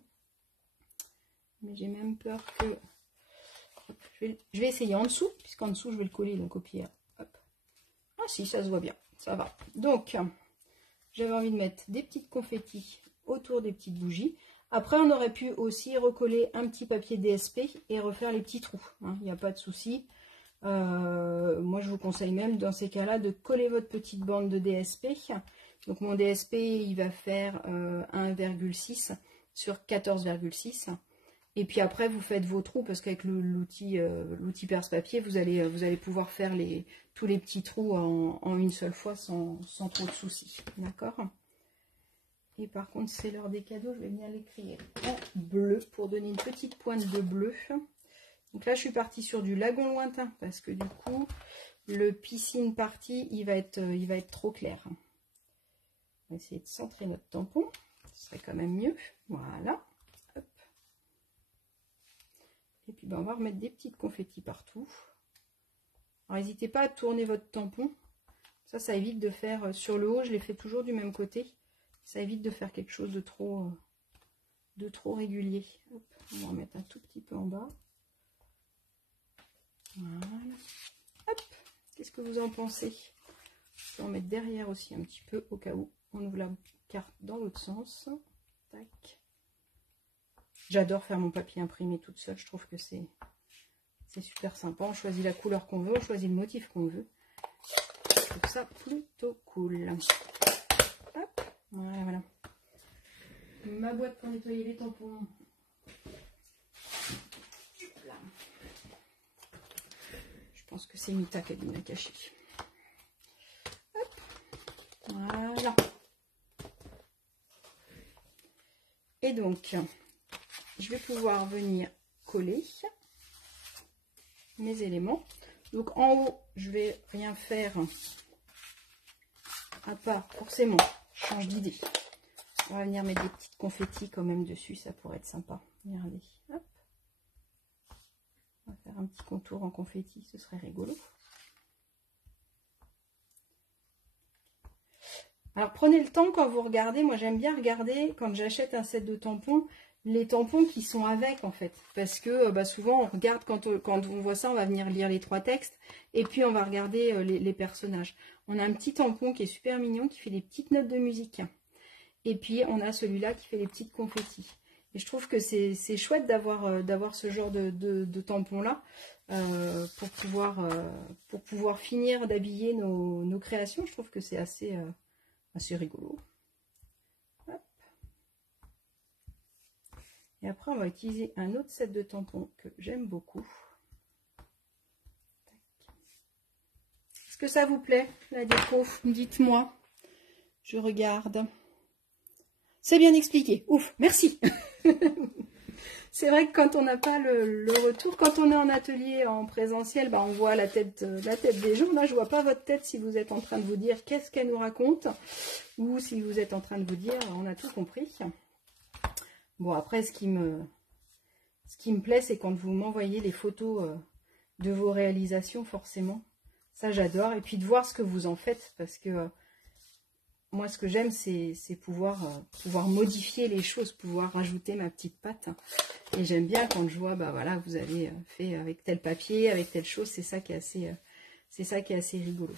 Mais j'ai même peur que, je vais essayer en dessous, puisqu'en dessous je vais le coller donc au pied. Hop. Ah si, ça se voit bien. Ça va. Donc, j'avais envie de mettre des petites confettis autour des petites bougies. Après, on aurait pu aussi recoller un petit papier DSP et refaire les petits trous. Il n'y a pas de souci. Moi, je vous conseille même dans ces cas-là de coller votre petite bande de DSP. Donc, mon DSP, il va faire 1,6 sur 14,6. Et puis après, vous faites vos trous parce qu'avec l'outil perce-papier, vous allez pouvoir faire tous les petits trous en une seule fois sans trop de soucis. D'accord? Et par contre, c'est l'heure des cadeaux, je vais venir l'écrire en bleu pour donner une petite pointe de bleu. Donc là, je suis partie sur du lagon lointain parce que du coup, le piscine party, il va être trop clair. On va essayer de centrer notre tampon. Ce serait quand même mieux. Voilà. Hop. Et puis, ben, on va remettre des petites confettis partout. Alors, n'hésitez pas à tourner votre tampon. Ça évite de faire sur le haut. Je les fais toujours du même côté. Ça évite de faire quelque chose de trop régulier. Hop. On va en mettre un tout petit peu en bas. Voilà. Hop. Qu'est-ce que vous en pensez? Je vais en mettre derrière aussi un petit peu au cas où on ouvre la carte dans l'autre sens. Tac. J'adore faire mon papier imprimé toute seule. Je trouve que c'est super sympa. On choisit la couleur qu'on veut, on choisit le motif qu'on veut. Je trouve ça plutôt cool. Hop. Voilà, voilà. Ma boîte pour nettoyer les tampons. Là. Je pense que c'est Mita qui a dû me la cacher. Hop. Voilà. Et donc, je vais pouvoir venir coller mes éléments. Donc en haut, je vais rien faire à part forcément, change d'idée. On va venir mettre des petites confettis quand même dessus, ça pourrait être sympa. Regardez, hop. On va faire un petit contour en confetti, ce serait rigolo. Alors prenez le temps quand vous regardez, moi j'aime bien regarder quand j'achète un set de tampons, les tampons qui sont avec en fait. Parce que souvent on regarde, quand on voit ça, on va venir lire les 3 textes et puis on va regarder les personnages. On a un petit tampon qui est super mignon, qui fait des petites notes de musique. Et puis on a celui-là qui fait des petites confettis. Et je trouve que c'est chouette d'avoir ce genre de tampon là pour pouvoir finir d'habiller nos créations. Je trouve que c'est assez rigolo. Hop. Et après, on va utiliser un autre set de tampons que j'aime beaucoup. Est-ce que ça vous plaît, la déco? Dites-moi. Je regarde. C'est bien expliqué. Ouf, merci. C'est vrai que quand on n'a pas le retour, quand on est en atelier en présentiel, on voit la tête des gens. Là, je vois pas votre tête si vous êtes en train de vous dire qu'est-ce qu'elle nous raconte, ou si vous êtes en train de vous dire on a tout compris. Bon, après, ce qui me plaît, c'est quand vous m'envoyez les photos de vos réalisations, forcément. Ça, j'adore. Et puis de voir ce que vous en faites, parce que moi, ce que j'aime, c'est pouvoir modifier les choses, pouvoir rajouter ma petite patte. Et j'aime bien quand je vois, voilà, vous avez fait avec tel papier, avec telle chose. C'est ça qui est assez rigolo.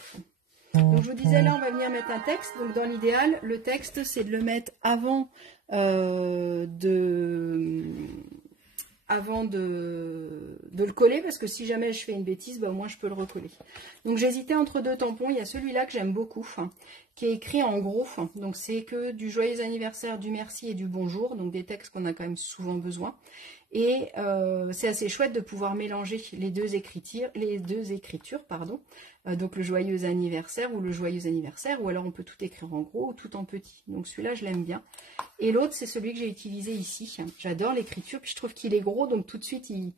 Donc, je vous disais, là, on va venir mettre un texte. Donc, dans l'idéal, le texte, c'est de le mettre avant de le coller, parce que si jamais je fais une bêtise, au moins je peux le recoller. Donc j'hésitais entre 2 tampons. Il y a celui-là que j'aime beaucoup, qui est écrit en gros. Donc c'est que du joyeux anniversaire, du merci et du bonjour. Donc des textes qu'on a quand même souvent besoin. Et c'est assez chouette de pouvoir mélanger les deux écritures, donc le joyeux anniversaire ou le joyeux anniversaire, ou alors on peut tout écrire en gros ou tout en petit. Donc celui-là, je l'aime bien. Et l'autre, c'est celui que j'ai utilisé ici. J'adore l'écriture, puis je trouve qu'il est gros, donc tout de suite, il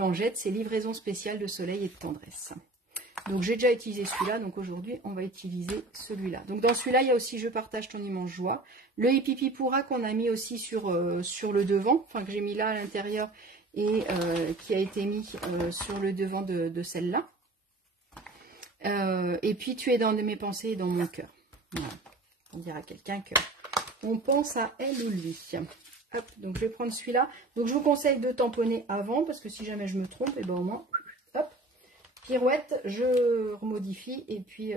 en jette. C'est livraison spéciale de soleil et de tendresse. Donc j'ai déjà utilisé celui-là, donc aujourd'hui, on va utiliser celui-là. Donc dans celui-là, il y a aussi Je partage ton immense joie. Le Hippipipura qu'on a mis aussi sur le devant, enfin que j'ai mis là à l'intérieur et qui a été mis sur le devant de celle-là. Et puis tu es dans mes pensées et dans mon cœur. Voilà. On dira à quelqu'un qu'on pense à elle ou lui. Hop, donc je vais prendre celui-là. Donc je vous conseille de tamponner avant, parce que si jamais je me trompe, et au moins, hop, pirouette, je remodifie et puis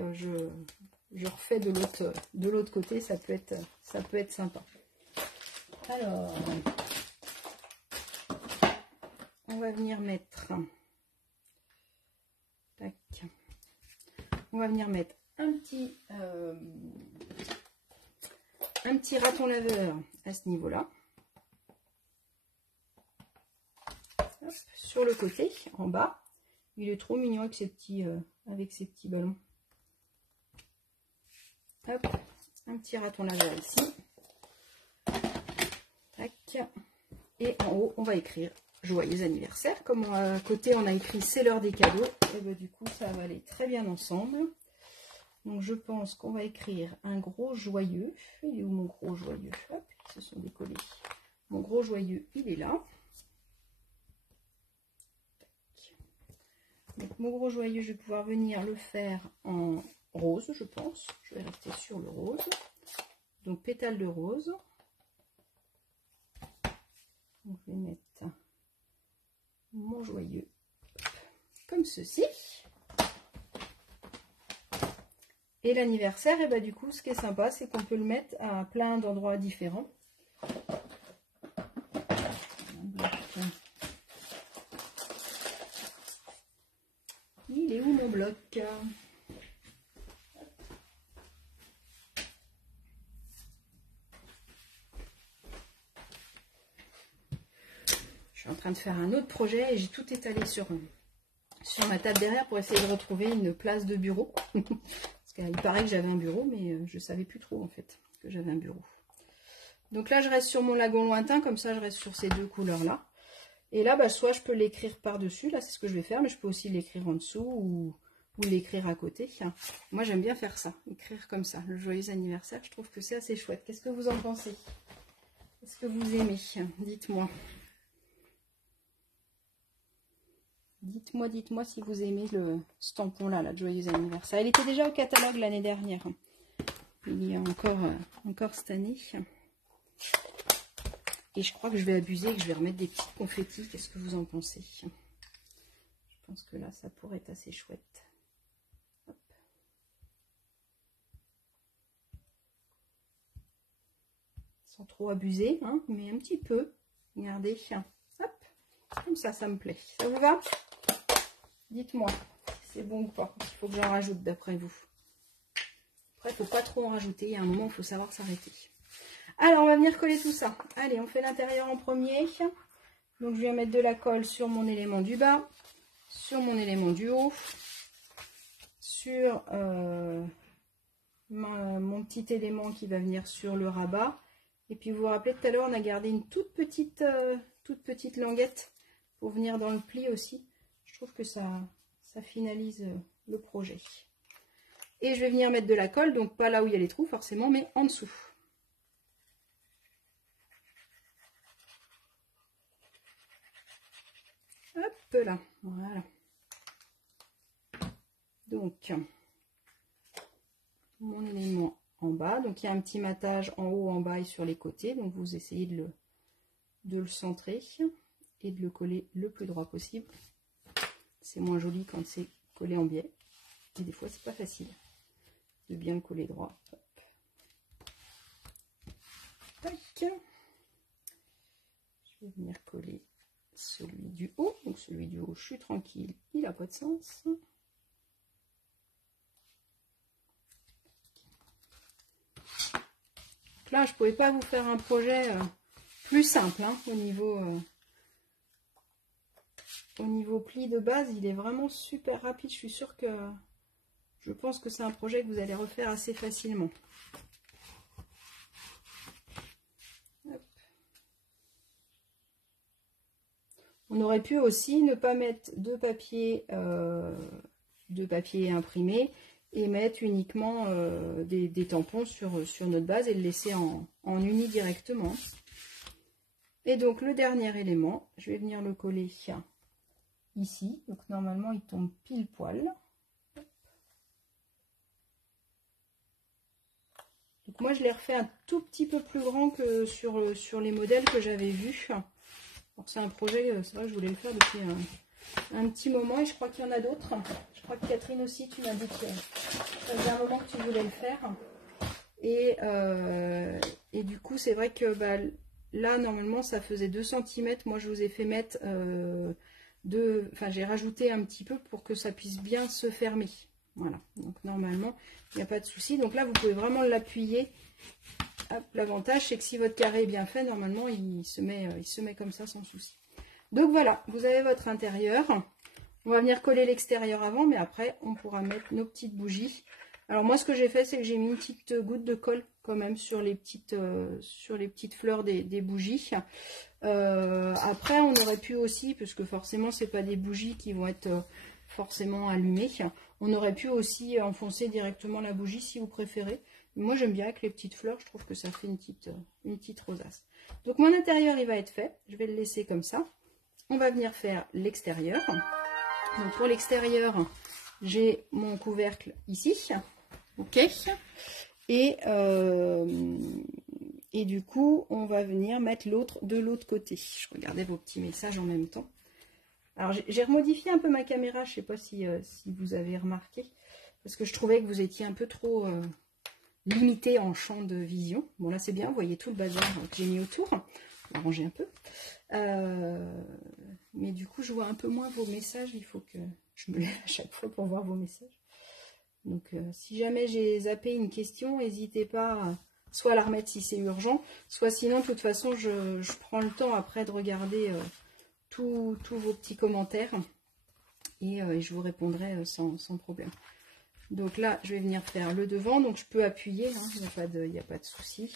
je refais de l'autre côté. Ça peut être sympa. Alors, on va venir mettre, tac, on va venir mettre un petit raton laveur à ce niveau-là. Sur le côté, en bas. Il est trop mignon avec ses petits ballons. Hop, un petit raton laveur ici. Et en haut, on va écrire joyeux anniversaire. Comme à côté, on a écrit c'est l'heure des cadeaux. Et ben, du coup, ça va aller très bien ensemble. Donc, je pense qu'on va écrire un gros joyeux. Il est où mon gros joyeux? Hop, ils se sont décollés. Mon gros joyeux, il est là. Donc, mon gros joyeux, je vais pouvoir venir le faire en rose, je pense. Je vais rester sur le rose. Donc, pétale de rose. Donc, je vais mettre mon joyeux comme ceci. Et l'anniversaire, et bah du coup, ce qui est sympa, c'est qu'on peut le mettre à plein d'endroits différents. Il est où mon bloc? Je suis en train de faire un autre projet et j'ai tout étalé sur ma table derrière pour essayer de retrouver une place de bureau. Parce qu'il paraît que j'avais un bureau, mais je ne savais plus trop en fait que j'avais un bureau. Donc là, je reste sur mon lagon lointain, comme ça je reste sur ces deux couleurs-là. Et là, bah, soit je peux l'écrire par-dessus, là c'est ce que je vais faire, mais je peux aussi l'écrire en dessous ou l'écrire à côté. Moi j'aime bien faire ça, écrire comme ça, le joyeux anniversaire, je trouve que c'est assez chouette. Qu'est-ce que vous en pensez? Est-ce que vous aimez? Dites-moi. Dites-moi si vous aimez ce tampon-là, de joyeux anniversaire. Il était déjà au catalogue l'année dernière. Il y a encore cette année. Et je crois que je vais abuser et que je vais remettre des petites confettis. Qu'est-ce que vous en pensez? Je pense que là, ça pourrait être assez chouette. Hop. Sans trop abuser, hein, mais un petit peu. Regardez. Hop. Comme ça, ça me plaît. Ça vous va? Dites-moi si c'est bon ou pas. Il faut que j'en rajoute d'après vous. Après, il ne faut pas trop en rajouter. Il y a un moment, il faut savoir s'arrêter. Alors, on va venir coller tout ça. Allez, on fait l'intérieur en premier. Donc, je viens mettre de la colle sur mon élément du bas, sur mon élément du haut, sur mon petit élément qui va venir sur le rabat. Et puis, vous vous rappelez, tout à l'heure, on a gardé une toute petite languette pour venir dans le pli aussi. Je trouve que ça finalise le projet. Et je vais venir mettre de la colle, donc pas là où il y a les trous forcément, mais en dessous. Hop là, voilà. Donc, mon élément en bas. Donc, il y a un petit matage en haut, en bas et sur les côtés. Donc, vous essayez de le centrer et de le coller le plus droit possible. C'est moins joli quand c'est collé en biais. Et des fois, c'est pas facile de bien le coller droit. Hop. Tac. Je vais venir coller celui du haut. Donc celui du haut, je suis tranquille, il n'a pas de sens. Donc là, je ne pouvais pas vous faire un projet plus simple hein, au niveau pli de base. Il est vraiment super rapide. Je suis sûre que je pense que c'est un projet que vous allez refaire assez facilement. Hop. On aurait pu aussi ne pas mettre de papier imprimé et mettre uniquement des tampons sur notre base et le laisser en uni directement. Et donc le dernier élément, je vais venir le coller ici. Donc normalement il tombe pile poil. Donc moi je l'ai refait un tout petit peu plus grand que sur les modèles que j'avais vus. C'est un projet, c'est vrai que je voulais le faire depuis un petit moment et je crois qu'il y en a d'autres. Je crois que Catherine aussi, tu m'as dit que ça faisait un moment que tu voulais le faire. Et du coup, c'est vrai que bah, là, normalement, ça faisait 2 cm. Moi, je vous ai fait mettre j'ai rajouté un petit peu pour que ça puisse bien se fermer. Voilà, donc normalement, il n'y a pas de souci. Donc là, vous pouvez vraiment l'appuyer. L'avantage, c'est que si votre carré est bien fait, normalement, il se met comme ça sans souci. Donc voilà, vous avez votre intérieur. On va venir coller l'extérieur avant, mais après, on pourra mettre nos petites bougies. Alors moi ce que j'ai fait, c'est que j'ai mis une petite goutte de colle quand même sur les petites fleurs des bougies. Après on aurait pu aussi, puisque forcément c'est pas des bougies qui vont être forcément allumées, on aurait pu aussi enfoncer directement la bougie si vous préférez. Moi j'aime bien avec les petites fleurs, je trouve que ça fait une petite rosace. Donc mon intérieur il va être fait, je vais le laisser comme ça. On va venir faire l'extérieur. Donc pour l'extérieur, j'ai mon couvercle ici, ok. Et du coup, on va venir mettre l'autre de l'autre côté. Je regardais vos petits messages en même temps. Alors j'ai remodifié un peu ma caméra, je ne sais pas si vous avez remarqué, parce que je trouvais que vous étiez un peu trop limité en champ de vision. Bon là c'est bien, vous voyez tout le bazar que j'ai mis autour. On va ranger un peu. Mais du coup je vois un peu moins vos messages, il faut que je me lève à chaque fois pour voir vos messages. Donc si jamais j'ai zappé une question, n'hésitez pas soit à la remettre si c'est urgent, soit sinon de toute façon je prends le temps après de regarder tous vos petits commentaires et je vous répondrai sans problème. Donc là je vais venir faire le devant, donc je peux appuyer, hein, il n'y a pas de souci.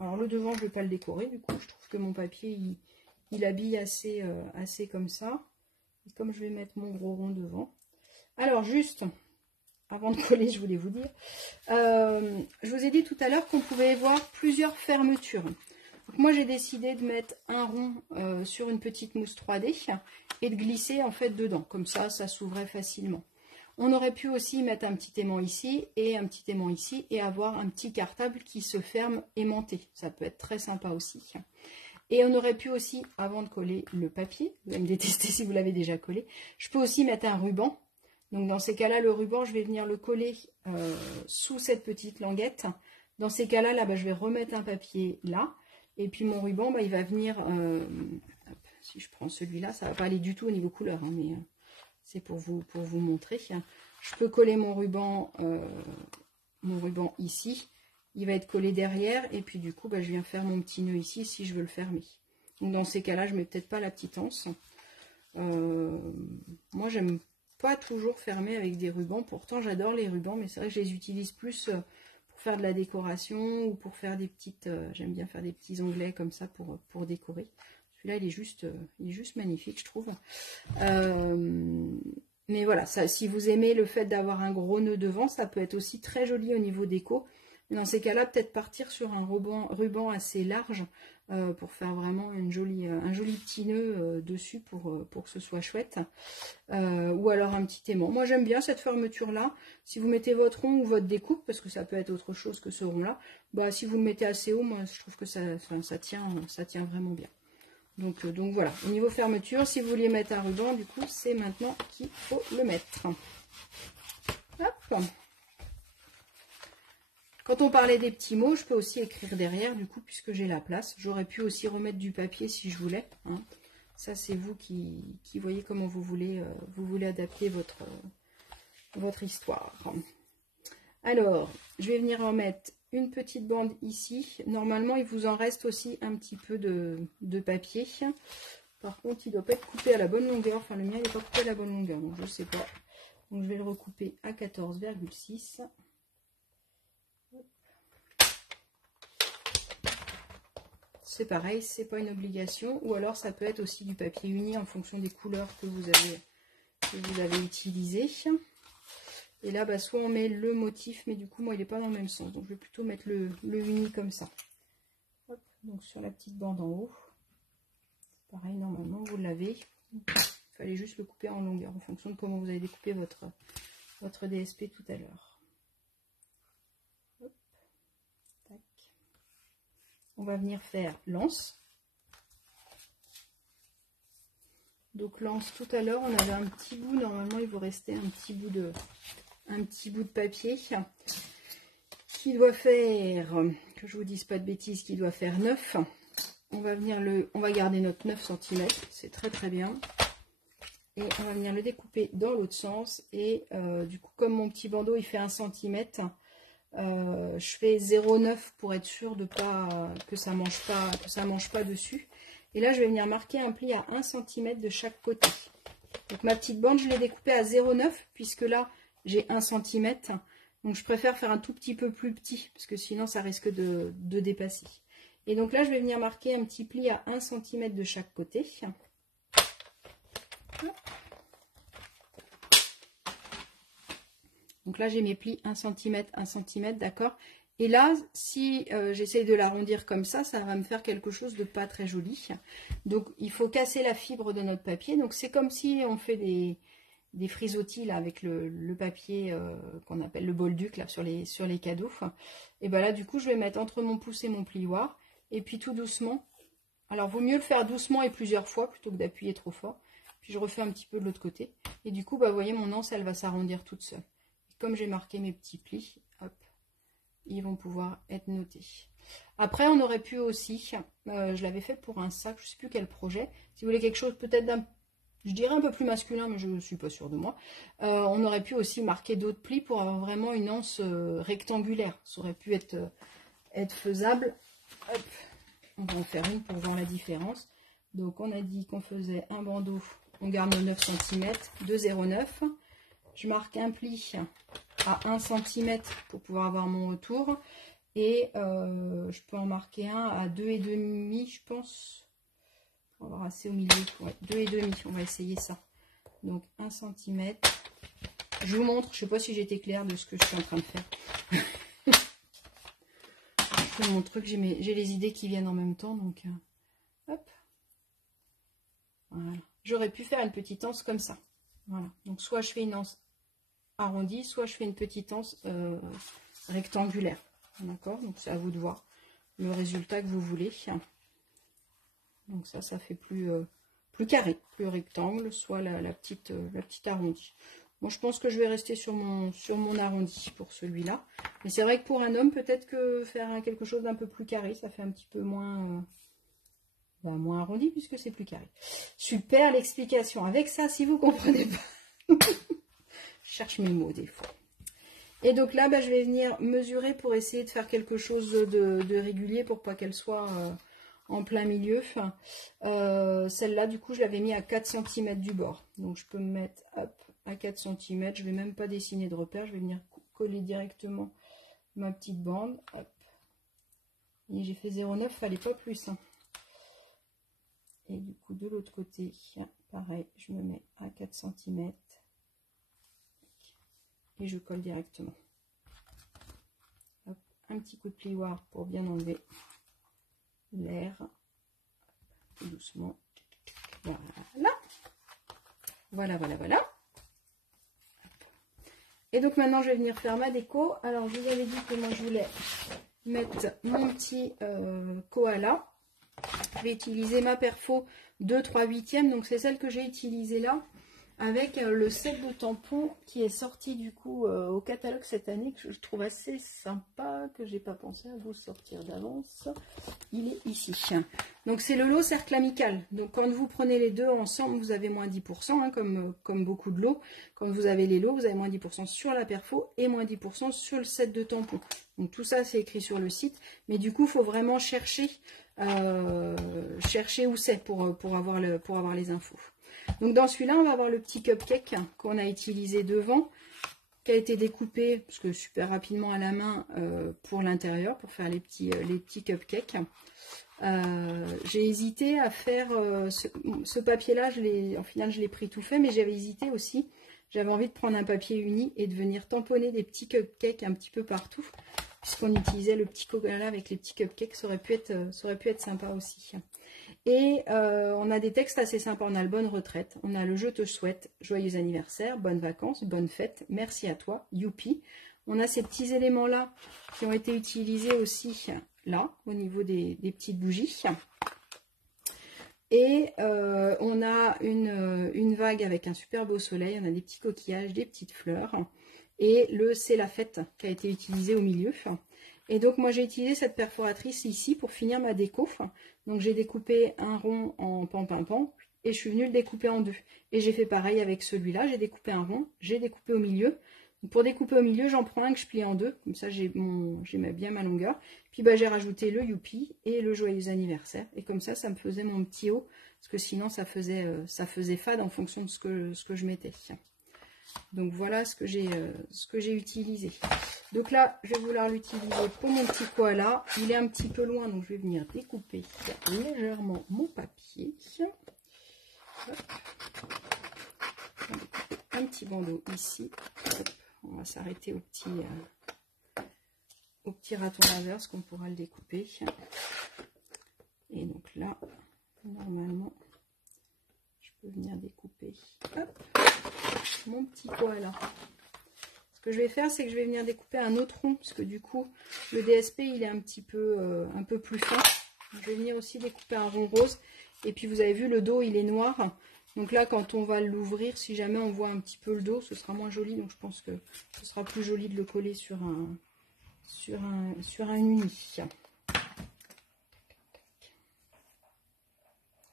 Alors le devant je ne vais pas le décorer, du coup je trouve que mon papier il habille assez comme ça. Et comme je vais mettre mon gros rond devant. Alors juste, avant de coller, je voulais vous dire, je vous ai dit tout à l'heure qu'on pouvait voir plusieurs fermetures. Donc moi j'ai décidé de mettre un rond sur une petite mousse 3D et de glisser en fait dedans. Comme ça s'ouvrait facilement. On aurait pu aussi mettre un petit aimant ici et un petit aimant ici et avoir un petit cartable qui se ferme aimanté. Ça peut être très sympa aussi. Et on aurait pu aussi, avant de coller le papier, vous allez me détester si vous l'avez déjà collé, je peux aussi mettre un ruban. Donc dans ces cas-là, le ruban, je vais venir le coller sous cette petite languette. Dans ces cas-là, là, je vais remettre un papier là. Et puis mon ruban, il va venir, si je prends celui-là, ça ne va pas aller du tout au niveau couleur, hein, mais c'est pour vous montrer. Je peux coller mon ruban ici. Il va être collé derrière et puis du coup je viens faire mon petit nœud ici si je veux le fermer. Donc dans ces cas-là je mets peut-être pas la petite anse. Moi j'aime pas toujours fermer avec des rubans, pourtant j'adore les rubans, mais c'est vrai que je les utilise plus pour faire de la décoration ou pour faire des petites, j'aime bien faire des petits onglets comme ça pour décorer. Celui-là il est juste magnifique je trouve. Mais voilà, ça, si vous aimez le fait d'avoir un gros nœud devant, ça peut être aussi très joli au niveau déco. Dans ces cas-là, peut-être partir sur un ruban assez large pour faire vraiment un joli petit nœud dessus pour que ce soit chouette. Ou alors un petit aimant. Moi, j'aime bien cette fermeture-là. Si vous mettez votre rond ou votre découpe, parce que ça peut être autre chose que ce rond-là, si vous le mettez assez haut, moi, je trouve que ça tient vraiment bien. Donc voilà, au niveau fermeture, si vous voulez mettre un ruban, du coup, c'est maintenant qu'il faut le mettre. Hop. Quand on parlait des petits mots, je peux aussi écrire derrière, du coup, puisque j'ai la place. J'aurais pu aussi remettre du papier si je voulais. Hein. Ça, c'est vous qui voyez comment vous voulez adapter votre histoire. Alors, je vais venir en mettre une petite bande ici. Normalement, il vous en reste aussi un petit peu de papier. Par contre, il ne doit pas être coupé à la bonne longueur. Enfin, le mien, il n'est pas coupé à la bonne longueur, donc je ne sais pas. Donc, je vais le recouper à 14,6. C'est pareil, c'est pas une obligation, ou alors ça peut être aussi du papier uni en fonction des couleurs que vous avez utilisées. Et là, soit on met le motif, mais du coup, moi, il n'est pas dans le même sens. Donc, je vais plutôt mettre le uni comme ça. Hop, donc, sur la petite bande en haut. Pareil, normalement, vous l'avez. Il fallait juste le couper en longueur en fonction de comment vous avez découpé votre DSP tout à l'heure. On va venir faire l'anse. Donc l'anse, tout à l'heure, on avait un petit bout, normalement il vous restait un petit bout de papier qui doit faire, que je vous dise pas de bêtises, qui doit faire 9. On va garder notre 9 cm, c'est très très bien. Et on va venir le découper dans l'autre sens. Et du coup, comme mon petit bandeau il fait 1 cm, je fais 0,9 pour être sûr de pas que ça mange pas dessus. Et là je vais venir marquer un pli à 1 cm de chaque côté. Donc ma petite bande, je l'ai découpée à 0,9 puisque là, j'ai 1 cm. Donc je préfère faire un tout petit peu plus petit parce que sinon ça risque de dépasser. Et donc là, je vais venir marquer un petit pli à 1 cm de chaque côté. Donc là, j'ai mes plis 1 cm, d'accord. Et là, si j'essaye de l'arrondir comme ça va me faire quelque chose de pas très joli. Donc, il faut casser la fibre de notre papier. Donc, c'est comme si on fait des frisottis là, avec le papier qu'on appelle le bolduc là, sur les cadeaux. Et bien là, du coup, je vais mettre entre mon pouce et mon plioir. Et puis, tout doucement. Alors, vaut mieux le faire doucement et plusieurs fois plutôt que d'appuyer trop fort. Puis, je refais un petit peu de l'autre côté. Et du coup, bah, vous voyez, mon anse, elle va s'arrondir toute seule. Comme j'ai marqué mes petits plis, hop, ils vont pouvoir être notés. Après, on aurait pu aussi, je l'avais fait pour un sac, je ne sais plus quel projet. Si vous voulez quelque chose peut-être d'un, je dirais un peu plus masculin, mais je ne suis pas sûre de moi. On aurait pu aussi marquer d'autres plis pour avoir vraiment une anse rectangulaire. Ça aurait pu être faisable. Hop, on va en faire une pour voir la différence. Donc, on a dit qu'on faisait un bandeau, on garde nos 9 cm de 0,9. Je marque un pli à 1 cm pour pouvoir avoir mon retour. Et je peux en marquer un à 2,5, je pense. Pour avoir assez au milieu. Ouais, 2,5, on va essayer ça. Donc 1 cm. Je vous montre, je ne sais pas si j'ai été claire de ce que je suis en train de faire. Je fais mon truc, j'ai les idées qui viennent en même temps. Donc hop. Voilà. J'aurais pu faire une petite anse comme ça. Voilà. Donc soit je fais une anse arrondie, soit je fais une petite anse rectangulaire. D'accord? Donc c'est à vous de voir le résultat que vous voulez. Donc ça fait plus carré, plus rectangle, soit la petite arrondie. Bon, je pense que je vais rester sur mon arrondi pour celui-là. Mais c'est vrai que pour un homme, peut-être que faire quelque chose d'un peu plus carré, ça fait un petit peu moins arrondi puisque c'est plus carré. Super l'explication. Avec ça, si vous comprenez pas, je cherche mes mots des fois. Et donc là, je vais venir mesurer pour essayer de faire quelque chose de régulier pour pas qu'elle soit en plein milieu. Celle-là, du coup, je l'avais mis à 4 cm du bord. Donc je peux me mettre hop, à 4 cm. Je vais même pas dessiner de repère. Je vais venir coller directement ma petite bande. Hop. Et j'ai fait 0,9, fallait pas plus. Et du coup, de l'autre côté, pareil, je me mets à 4 cm. Et je colle directement. Hop, un petit coup de plioir pour bien enlever l'air. Tout doucement. Voilà. Voilà. Et donc maintenant, je vais venir faire ma déco. Alors, je vous avais dit que moi, je voulais mettre mon petit koala. Je vais utiliser ma perfo 2/3/8. Donc, c'est celle que j'ai utilisée là. Avec le set de tampons qui est sorti du coup au catalogue cette année, que je trouve assez sympa, que j'ai pas pensé à vous sortir d'avance. Il est ici. Donc c'est le lot cercle amical. Donc quand vous prenez les deux ensemble, vous avez moins 10%, comme beaucoup de lots. Quand vous avez les lots, vous avez moins 10% sur la perfo et moins 10% sur le set de tampons. Donc tout ça c'est écrit sur le site. Mais du coup, il faut vraiment chercher où c'est pour avoir les infos. Donc dans celui-là, on va avoir le petit cupcake qu'on a utilisé devant, qui a été découpé, parce que super rapidement à la main pour l'intérieur, pour faire les petits cupcakes. J'ai hésité à faire ce papier-là, en final je l'ai pris tout fait, mais j'avais hésité aussi. J'avais envie de prendre un papier uni et de venir tamponner des petits cupcakes un petit peu partout, puisqu'on utilisait le petit koala avec les petits cupcakes, ça aurait pu être sympa aussi. Et on a des textes assez sympas. On a le bonne retraite, on a le je te souhaite, joyeux anniversaire, bonnes vacances, bonne fête, merci à toi, youpi. On a ces petits éléments là qui ont été utilisés aussi là au niveau des petites bougies. Et on a une vague avec un super beau soleil, on a des petits coquillages, des petites fleurs. Et le c'est la fête qui a été utilisé au milieu. Et donc moi j'ai utilisé cette perforatrice ici pour finir ma déco. Donc j'ai découpé un rond en pan et je suis venue le découper en deux. Et j'ai fait pareil avec celui-là, j'ai découpé un rond, j'ai découpé au milieu. Pour découper au milieu, j'en prends un que je plie en deux, comme ça j'ai bien ma longueur. Puis bah, j'ai rajouté le youpi et le joyeux anniversaire. Et comme ça me faisait mon petit haut, parce que sinon ça faisait fade en fonction de ce que je mettais. Donc voilà ce que j'ai utilisé. Donc là, je vais vouloir l'utiliser pour mon petit koala. Il est un petit peu loin, donc je vais venir découper légèrement mon papier. Hop. Un petit bandeau ici. Hop. On va s'arrêter au petit raton laveur, parce qu'on pourra le découper. Et donc là, normalement, je peux venir découper mon petit koala. Ce que je vais faire, c'est que je vais venir découper un autre rond, parce que du coup, le DSP, il est un peu plus fin. Je vais venir aussi découper un rond rose. Et puis, vous avez vu, le dos, il est noir. Donc là, quand on va l'ouvrir, si jamais on voit un petit peu le dos, ce sera moins joli. Donc, je pense que ce sera plus joli de le coller sur un uni.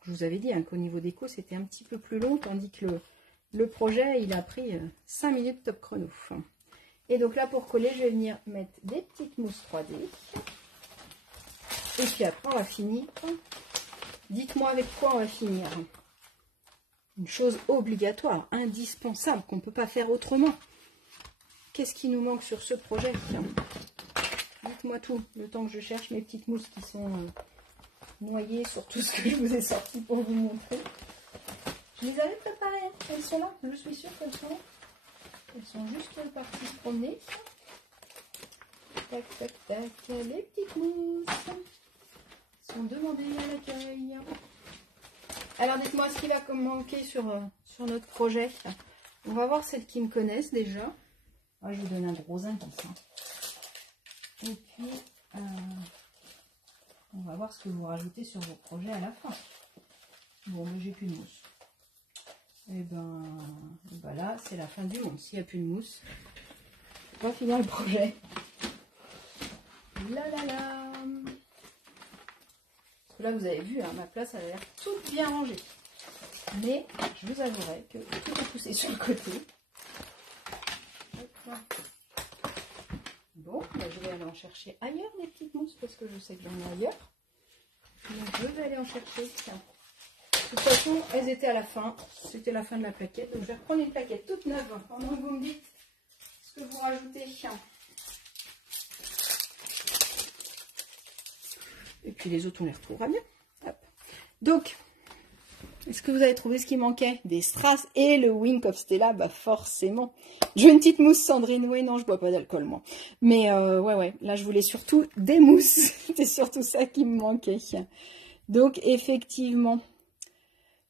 Je vous avais dit hein, qu'au niveau déco, c'était un petit peu plus long, tandis que le projet, il a pris 5 minutes top chrono. Et donc là, pour coller, je vais venir mettre des petites mousses 3D. Et puis après, on va finir. Dites-moi avec quoi on va finir. Une chose obligatoire, indispensable, qu'on ne peut pas faire autrement. Qu'est-ce qui nous manque sur ce projet? Dites-moi tout, le temps que je cherche mes petites mousses qui sont noyées sur tout ce que je vous ai sorti pour vous montrer. Je les avais préparées, elles sont là, je suis sûre qu'elles sont là. Elles sont juste parties se promener. Tac, tac, tac, les petites mousses sont demandées à l'accueil. Alors dites-moi ce qui va manquer sur notre projet. On va voir celles qui me connaissent déjà. Ah, je vous donne un gros indice. Et puis, on va voir ce que vous rajoutez sur vos projets à la fin. Bon, mais j'ai plus de mousse. Et ben là, c'est la fin du monde. S'il n'y a plus de mousse, on va finir le projet. Là là là. Là, vous avez vu, hein, ma place a l'air toute bien rangée. Mais je vous avouerai que tout est poussé sur le côté. Bon, ben, je vais aller en chercher ailleurs des petites mousses parce que je sais que j'en ai ailleurs. Donc, je vais aller en chercher. Tiens. De toute façon, elles étaient à la fin. C'était la fin de la plaquette. Donc, je vais reprendre une plaquette toute neuve pendant que vous me dites ce que vous rajoutez. Et puis les autres, on les retrouvera bien. Hop. Donc, est-ce que vous avez trouvé ce qui manquait? Des strass et le Wink of Stella? Bah forcément. J'ai une petite mousse Sandrine. Oui, non, je bois pas d'alcool, moi. Mais ouais. Là, je voulais surtout des mousses. C'était surtout ça qui me manquait. Donc, effectivement,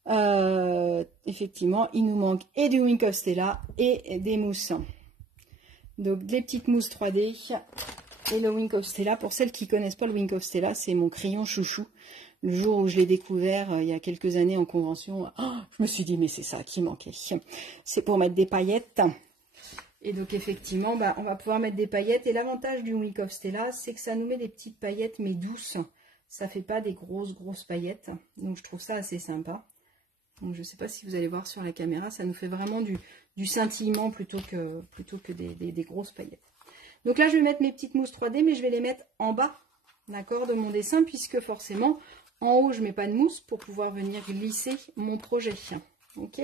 il nous manque et du Wink of Stella et des mousses. Donc, des petites mousses 3D. Et le Wink of Stella, pour celles qui ne connaissent pas le Wink of Stella, c'est mon crayon chouchou. Le jour où je l'ai découvert, il y a quelques années en convention, je me suis dit, mais c'est ça qui manquait. C'est pour mettre des paillettes. Et donc, effectivement, on va pouvoir mettre des paillettes. Et l'avantage du Wink of Stella, c'est que ça nous met des petites paillettes, mais douces. Ça ne fait pas des grosses paillettes. Donc, je trouve ça assez sympa. Donc, je ne sais pas si vous allez voir sur la caméra, ça nous fait vraiment du scintillement plutôt que des grosses paillettes. Donc là, je vais mettre mes petites mousses 3D, mais je vais les mettre en bas, d'accord, de mon dessin, puisque forcément, en haut, je ne mets pas de mousse pour pouvoir venir glisser mon projet. Ok,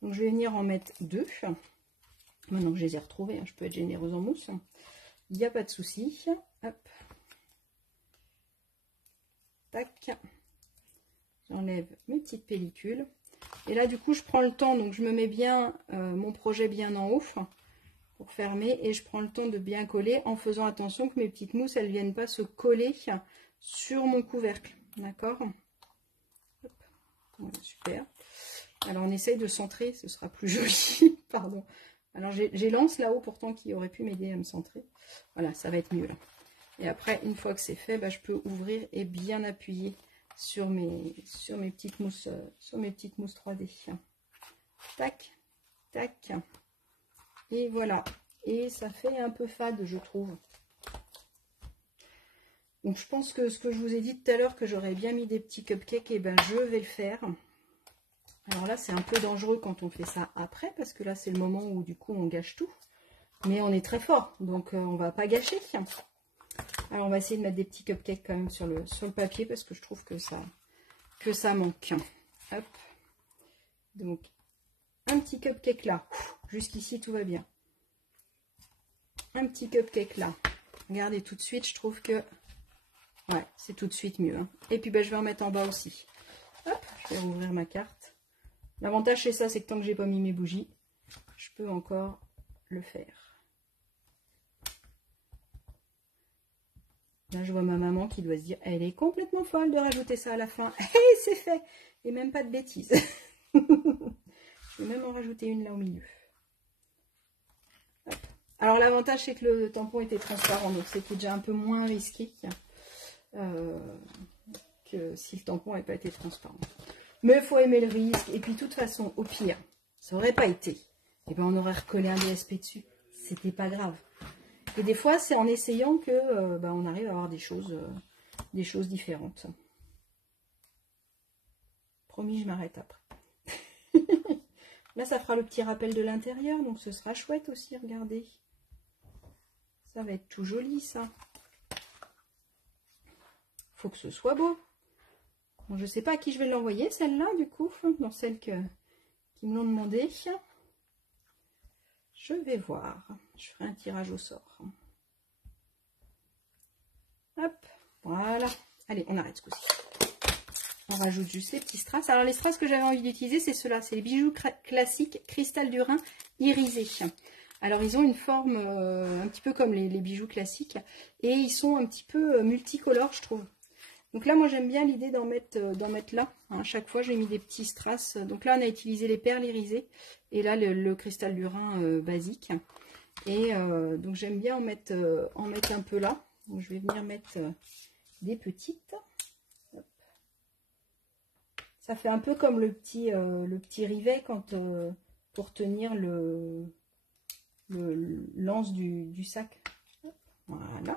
donc je vais venir en mettre 2. Maintenant que je les ai retrouvés, je peux être généreuse en mousse. Il n'y a pas de souci. Hop. Tac. J'enlève mes petites pellicules. Et là, du coup, je prends le temps, donc je me mets bien mon projet bien en haut. Pour fermer, et je prends le temps de bien coller en faisant attention que mes petites mousses elles viennent pas se coller sur mon couvercle, d'accord. Voilà, super. Alors on essaye de centrer, ce sera plus joli. Pardon, alors j'ai l'anse là-haut pourtant qui aurait pu m'aider à me centrer. Voilà, ça va être mieux là. Et après, une fois que c'est fait, je peux ouvrir et bien appuyer sur mes petites mousses 3D. Tac, tac. Et voilà. Et ça fait un peu fade, je trouve. Donc, je pense que ce que je vous ai dit tout à l'heure, que j'aurais bien mis des petits cupcakes, et je vais le faire. Alors là, c'est un peu dangereux quand on fait ça après, parce que là, c'est le moment où, du coup, on gâche tout. Mais on est très fort, donc on va pas gâcher. Alors on va essayer de mettre des petits cupcakes quand même sur le papier parce que je trouve que ça manque. Hop. Donc un petit cupcake là. Jusqu'ici tout va bien. Un petit cupcake là. Regardez tout de suite, je trouve que ouais, c'est tout de suite mieux. Hein. Et puis ben, je vais en mettre en bas aussi. Hop, je vais ouvrir ma carte. L'avantage c'est ça, c'est que tant que j'ai pas mis mes bougies, je peux encore le faire. Là, je vois ma maman qui doit se dire, elle est complètement folle de rajouter ça à la fin. Et c'est fait. Et même pas de bêtises. Je vais même en rajouter une là au milieu. Hop. Alors l'avantage c'est que le tampon était transparent, donc c'était déjà un peu moins risqué que si le tampon n'avait pas été transparent. Mais il faut aimer le risque. Et puis de toute façon, au pire, ça n'aurait pas été. Et ben on aurait recollé un DSP dessus. C'était pas grave. Et des fois, c'est en essayant que on arrive à avoir des choses différentes. Promis, je m'arrête après. Là, ça fera le petit rappel de l'intérieur, donc ce sera chouette aussi, regardez. Ça va être tout joli, ça. Faut que ce soit beau. Bon, je ne sais pas à qui je vais l'envoyer, celle-là, du coup, dans celles qui me l'ont demandé. Je vais voir. Je ferai un tirage au sort. Hop, voilà. Allez, on arrête ce coup-ci. On rajoute juste les petits strass. Alors, les strass que j'avais envie d'utiliser, c'est ceux-là. C'est les bijoux classiques Cristal du Rhin irisés. Alors, ils ont une forme un petit peu comme les bijoux classiques. Et ils sont un petit peu multicolores, je trouve. Donc là, moi, j'aime bien l'idée d'en mettre là. À chaque fois, j'ai mis des petits strass. Donc là, on a utilisé les perles irisées. Et là, le Cristal du Rhin basique. Et donc, j'aime bien en mettre un peu là. Donc, je vais venir mettre des petites. Hop. Ça fait un peu comme le petit rivet quand pour tenir le l'anse du sac. Hop. Voilà.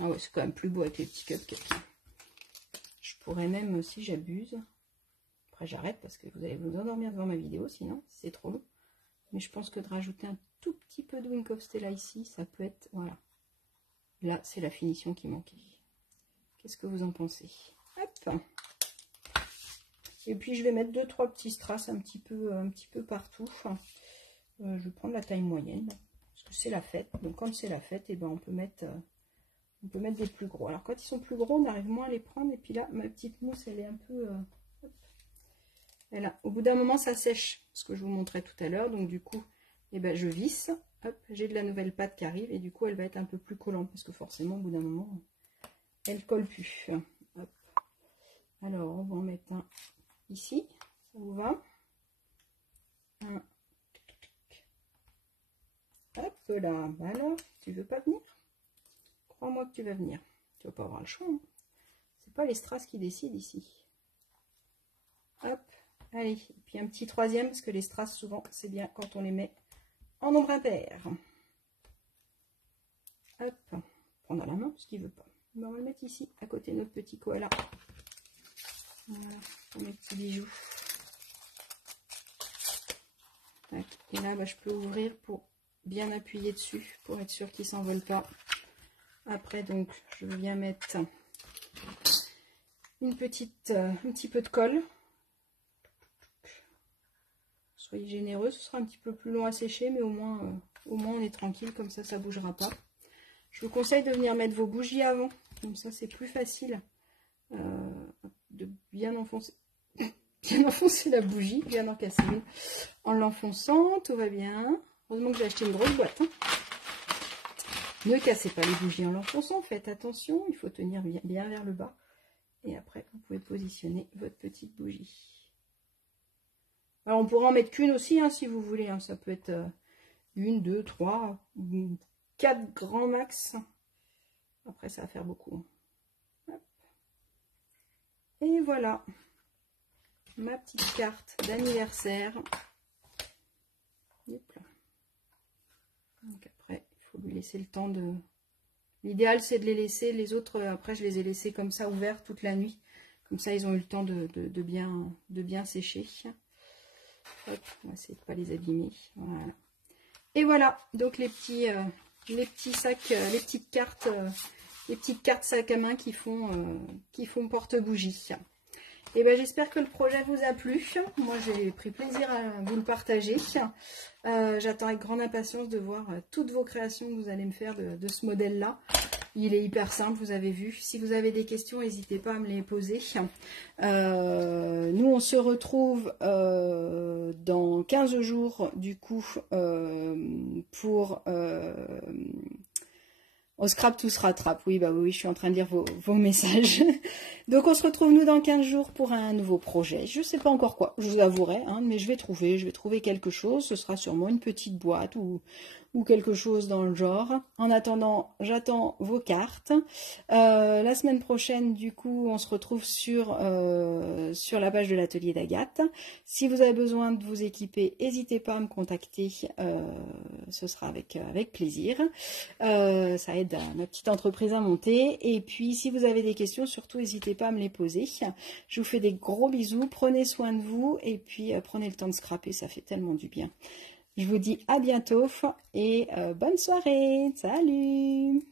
Ah ouais, c'est quand même plus beau avec les petits cupcakes. Je pourrais même, si j'abuse, après j'arrête parce que vous allez vous endormir devant ma vidéo, sinon c'est trop long. Mais je pense que de rajouter un tout petit peu de Wink of Stella ici, ça peut être, voilà. Là, c'est la finition qui manquait. Qu'est-ce que vous en pensez? Hop. Et puis je vais mettre 2-3 petits strass un petit peu partout. Je vais prendre la taille moyenne parce que c'est la fête. Donc quand c'est la fête, et ben on peut mettre des plus gros. Alors quand ils sont plus gros, on arrive moins à les prendre. Et puis là, ma petite mousse, elle est un peu... Et là, au bout d'un moment, ça sèche. Ce que je vous montrais tout à l'heure. Donc du coup, et ben, je visse. Hop, j'ai de la nouvelle pâte qui arrive. Et du coup, elle va être un peu plus collante. Parce que forcément, au bout d'un moment, elle colle plus. Hop. Alors, on va en mettre un ici. Ça vous va? Un. Hop là. Alors, tu veux pas venir? Crois-moi que tu vas venir. Tu vas pas avoir le choix. Hein. C'est pas les strass qui décident ici. Hop. Allez. Et puis un petit troisième, parce que les strass, souvent, c'est bien quand on les met en nombre impair. Hop. Prendre à la main, parce qu'il veut pas. Mais on va le mettre ici, à côté de notre petit koala. Voilà, pour mes petits bijoux. Tac. Et là, bah, je peux ouvrir pour bien appuyer dessus, pour être sûr qu'il ne s'envole pas. Après, donc, je viens mettre un petit peu de colle. Soyez généreux, ce sera un petit peu plus long à sécher, mais au moins on est tranquille, comme ça, ça ne bougera pas. Je vous conseille de venir mettre vos bougies avant, comme ça, c'est plus facile de bien enfoncer la bougie, bien en casser une. En l'enfonçant, tout va bien. Heureusement que j'ai acheté une grosse boîte. Hein. Ne cassez pas les bougies en l'enfonçant, faites attention, il faut tenir bien vers le bas. Et après, vous pouvez positionner votre petite bougie. Alors, on pourra en mettre qu'une aussi, hein, si vous voulez. Hein. Ça peut être 1, 2, 3, 4 grands max. Après, ça va faire beaucoup. Hop. Et voilà. Ma petite carte d'anniversaire. Donc après, il faut lui laisser le temps de... L'idéal, c'est de les laisser. Les autres, après, je les ai laissés comme ça, ouverts toute la nuit. Comme ça, ils ont eu le temps de bien sécher. Hop, on va essayer de ne pas les abîmer. Voilà. Et voilà, donc les petits sacs, les petites cartes sac à main qui font porte-bougie. Et ben j'espère que le projet vous a plu. Moi j'ai pris plaisir à vous le partager. J'attends avec grande impatience de voir toutes vos créations que vous allez me faire de ce modèle-là. Il est hyper simple, vous avez vu. Si vous avez des questions, n'hésitez pas à me les poser. Nous, on se retrouve dans 15 jours, du coup, pour... on scrape, tout se rattrape. Oui, bah oui, je suis en train de lire vos messages. Donc, on se retrouve, nous, dans 15 jours pour un nouveau projet. Je ne sais pas encore quoi, je vous avouerai, hein, mais je vais trouver quelque chose. Ce sera sûrement une petite boîte ou quelque chose dans le genre. En attendant, j'attends vos cartes. La semaine prochaine, du coup, on se retrouve sur la page de l'atelier d'Agathe. Si vous avez besoin de vous équiper, n'hésitez pas à me contacter. Ce sera avec plaisir. Ça aide ma petite entreprise à monter. Et puis, si vous avez des questions, surtout, n'hésitez pas à me les poser. Je vous fais des gros bisous. Prenez soin de vous. Et puis, prenez le temps de scraper. Ça fait tellement du bien. Je vous dis à bientôt et bonne soirée. Salut!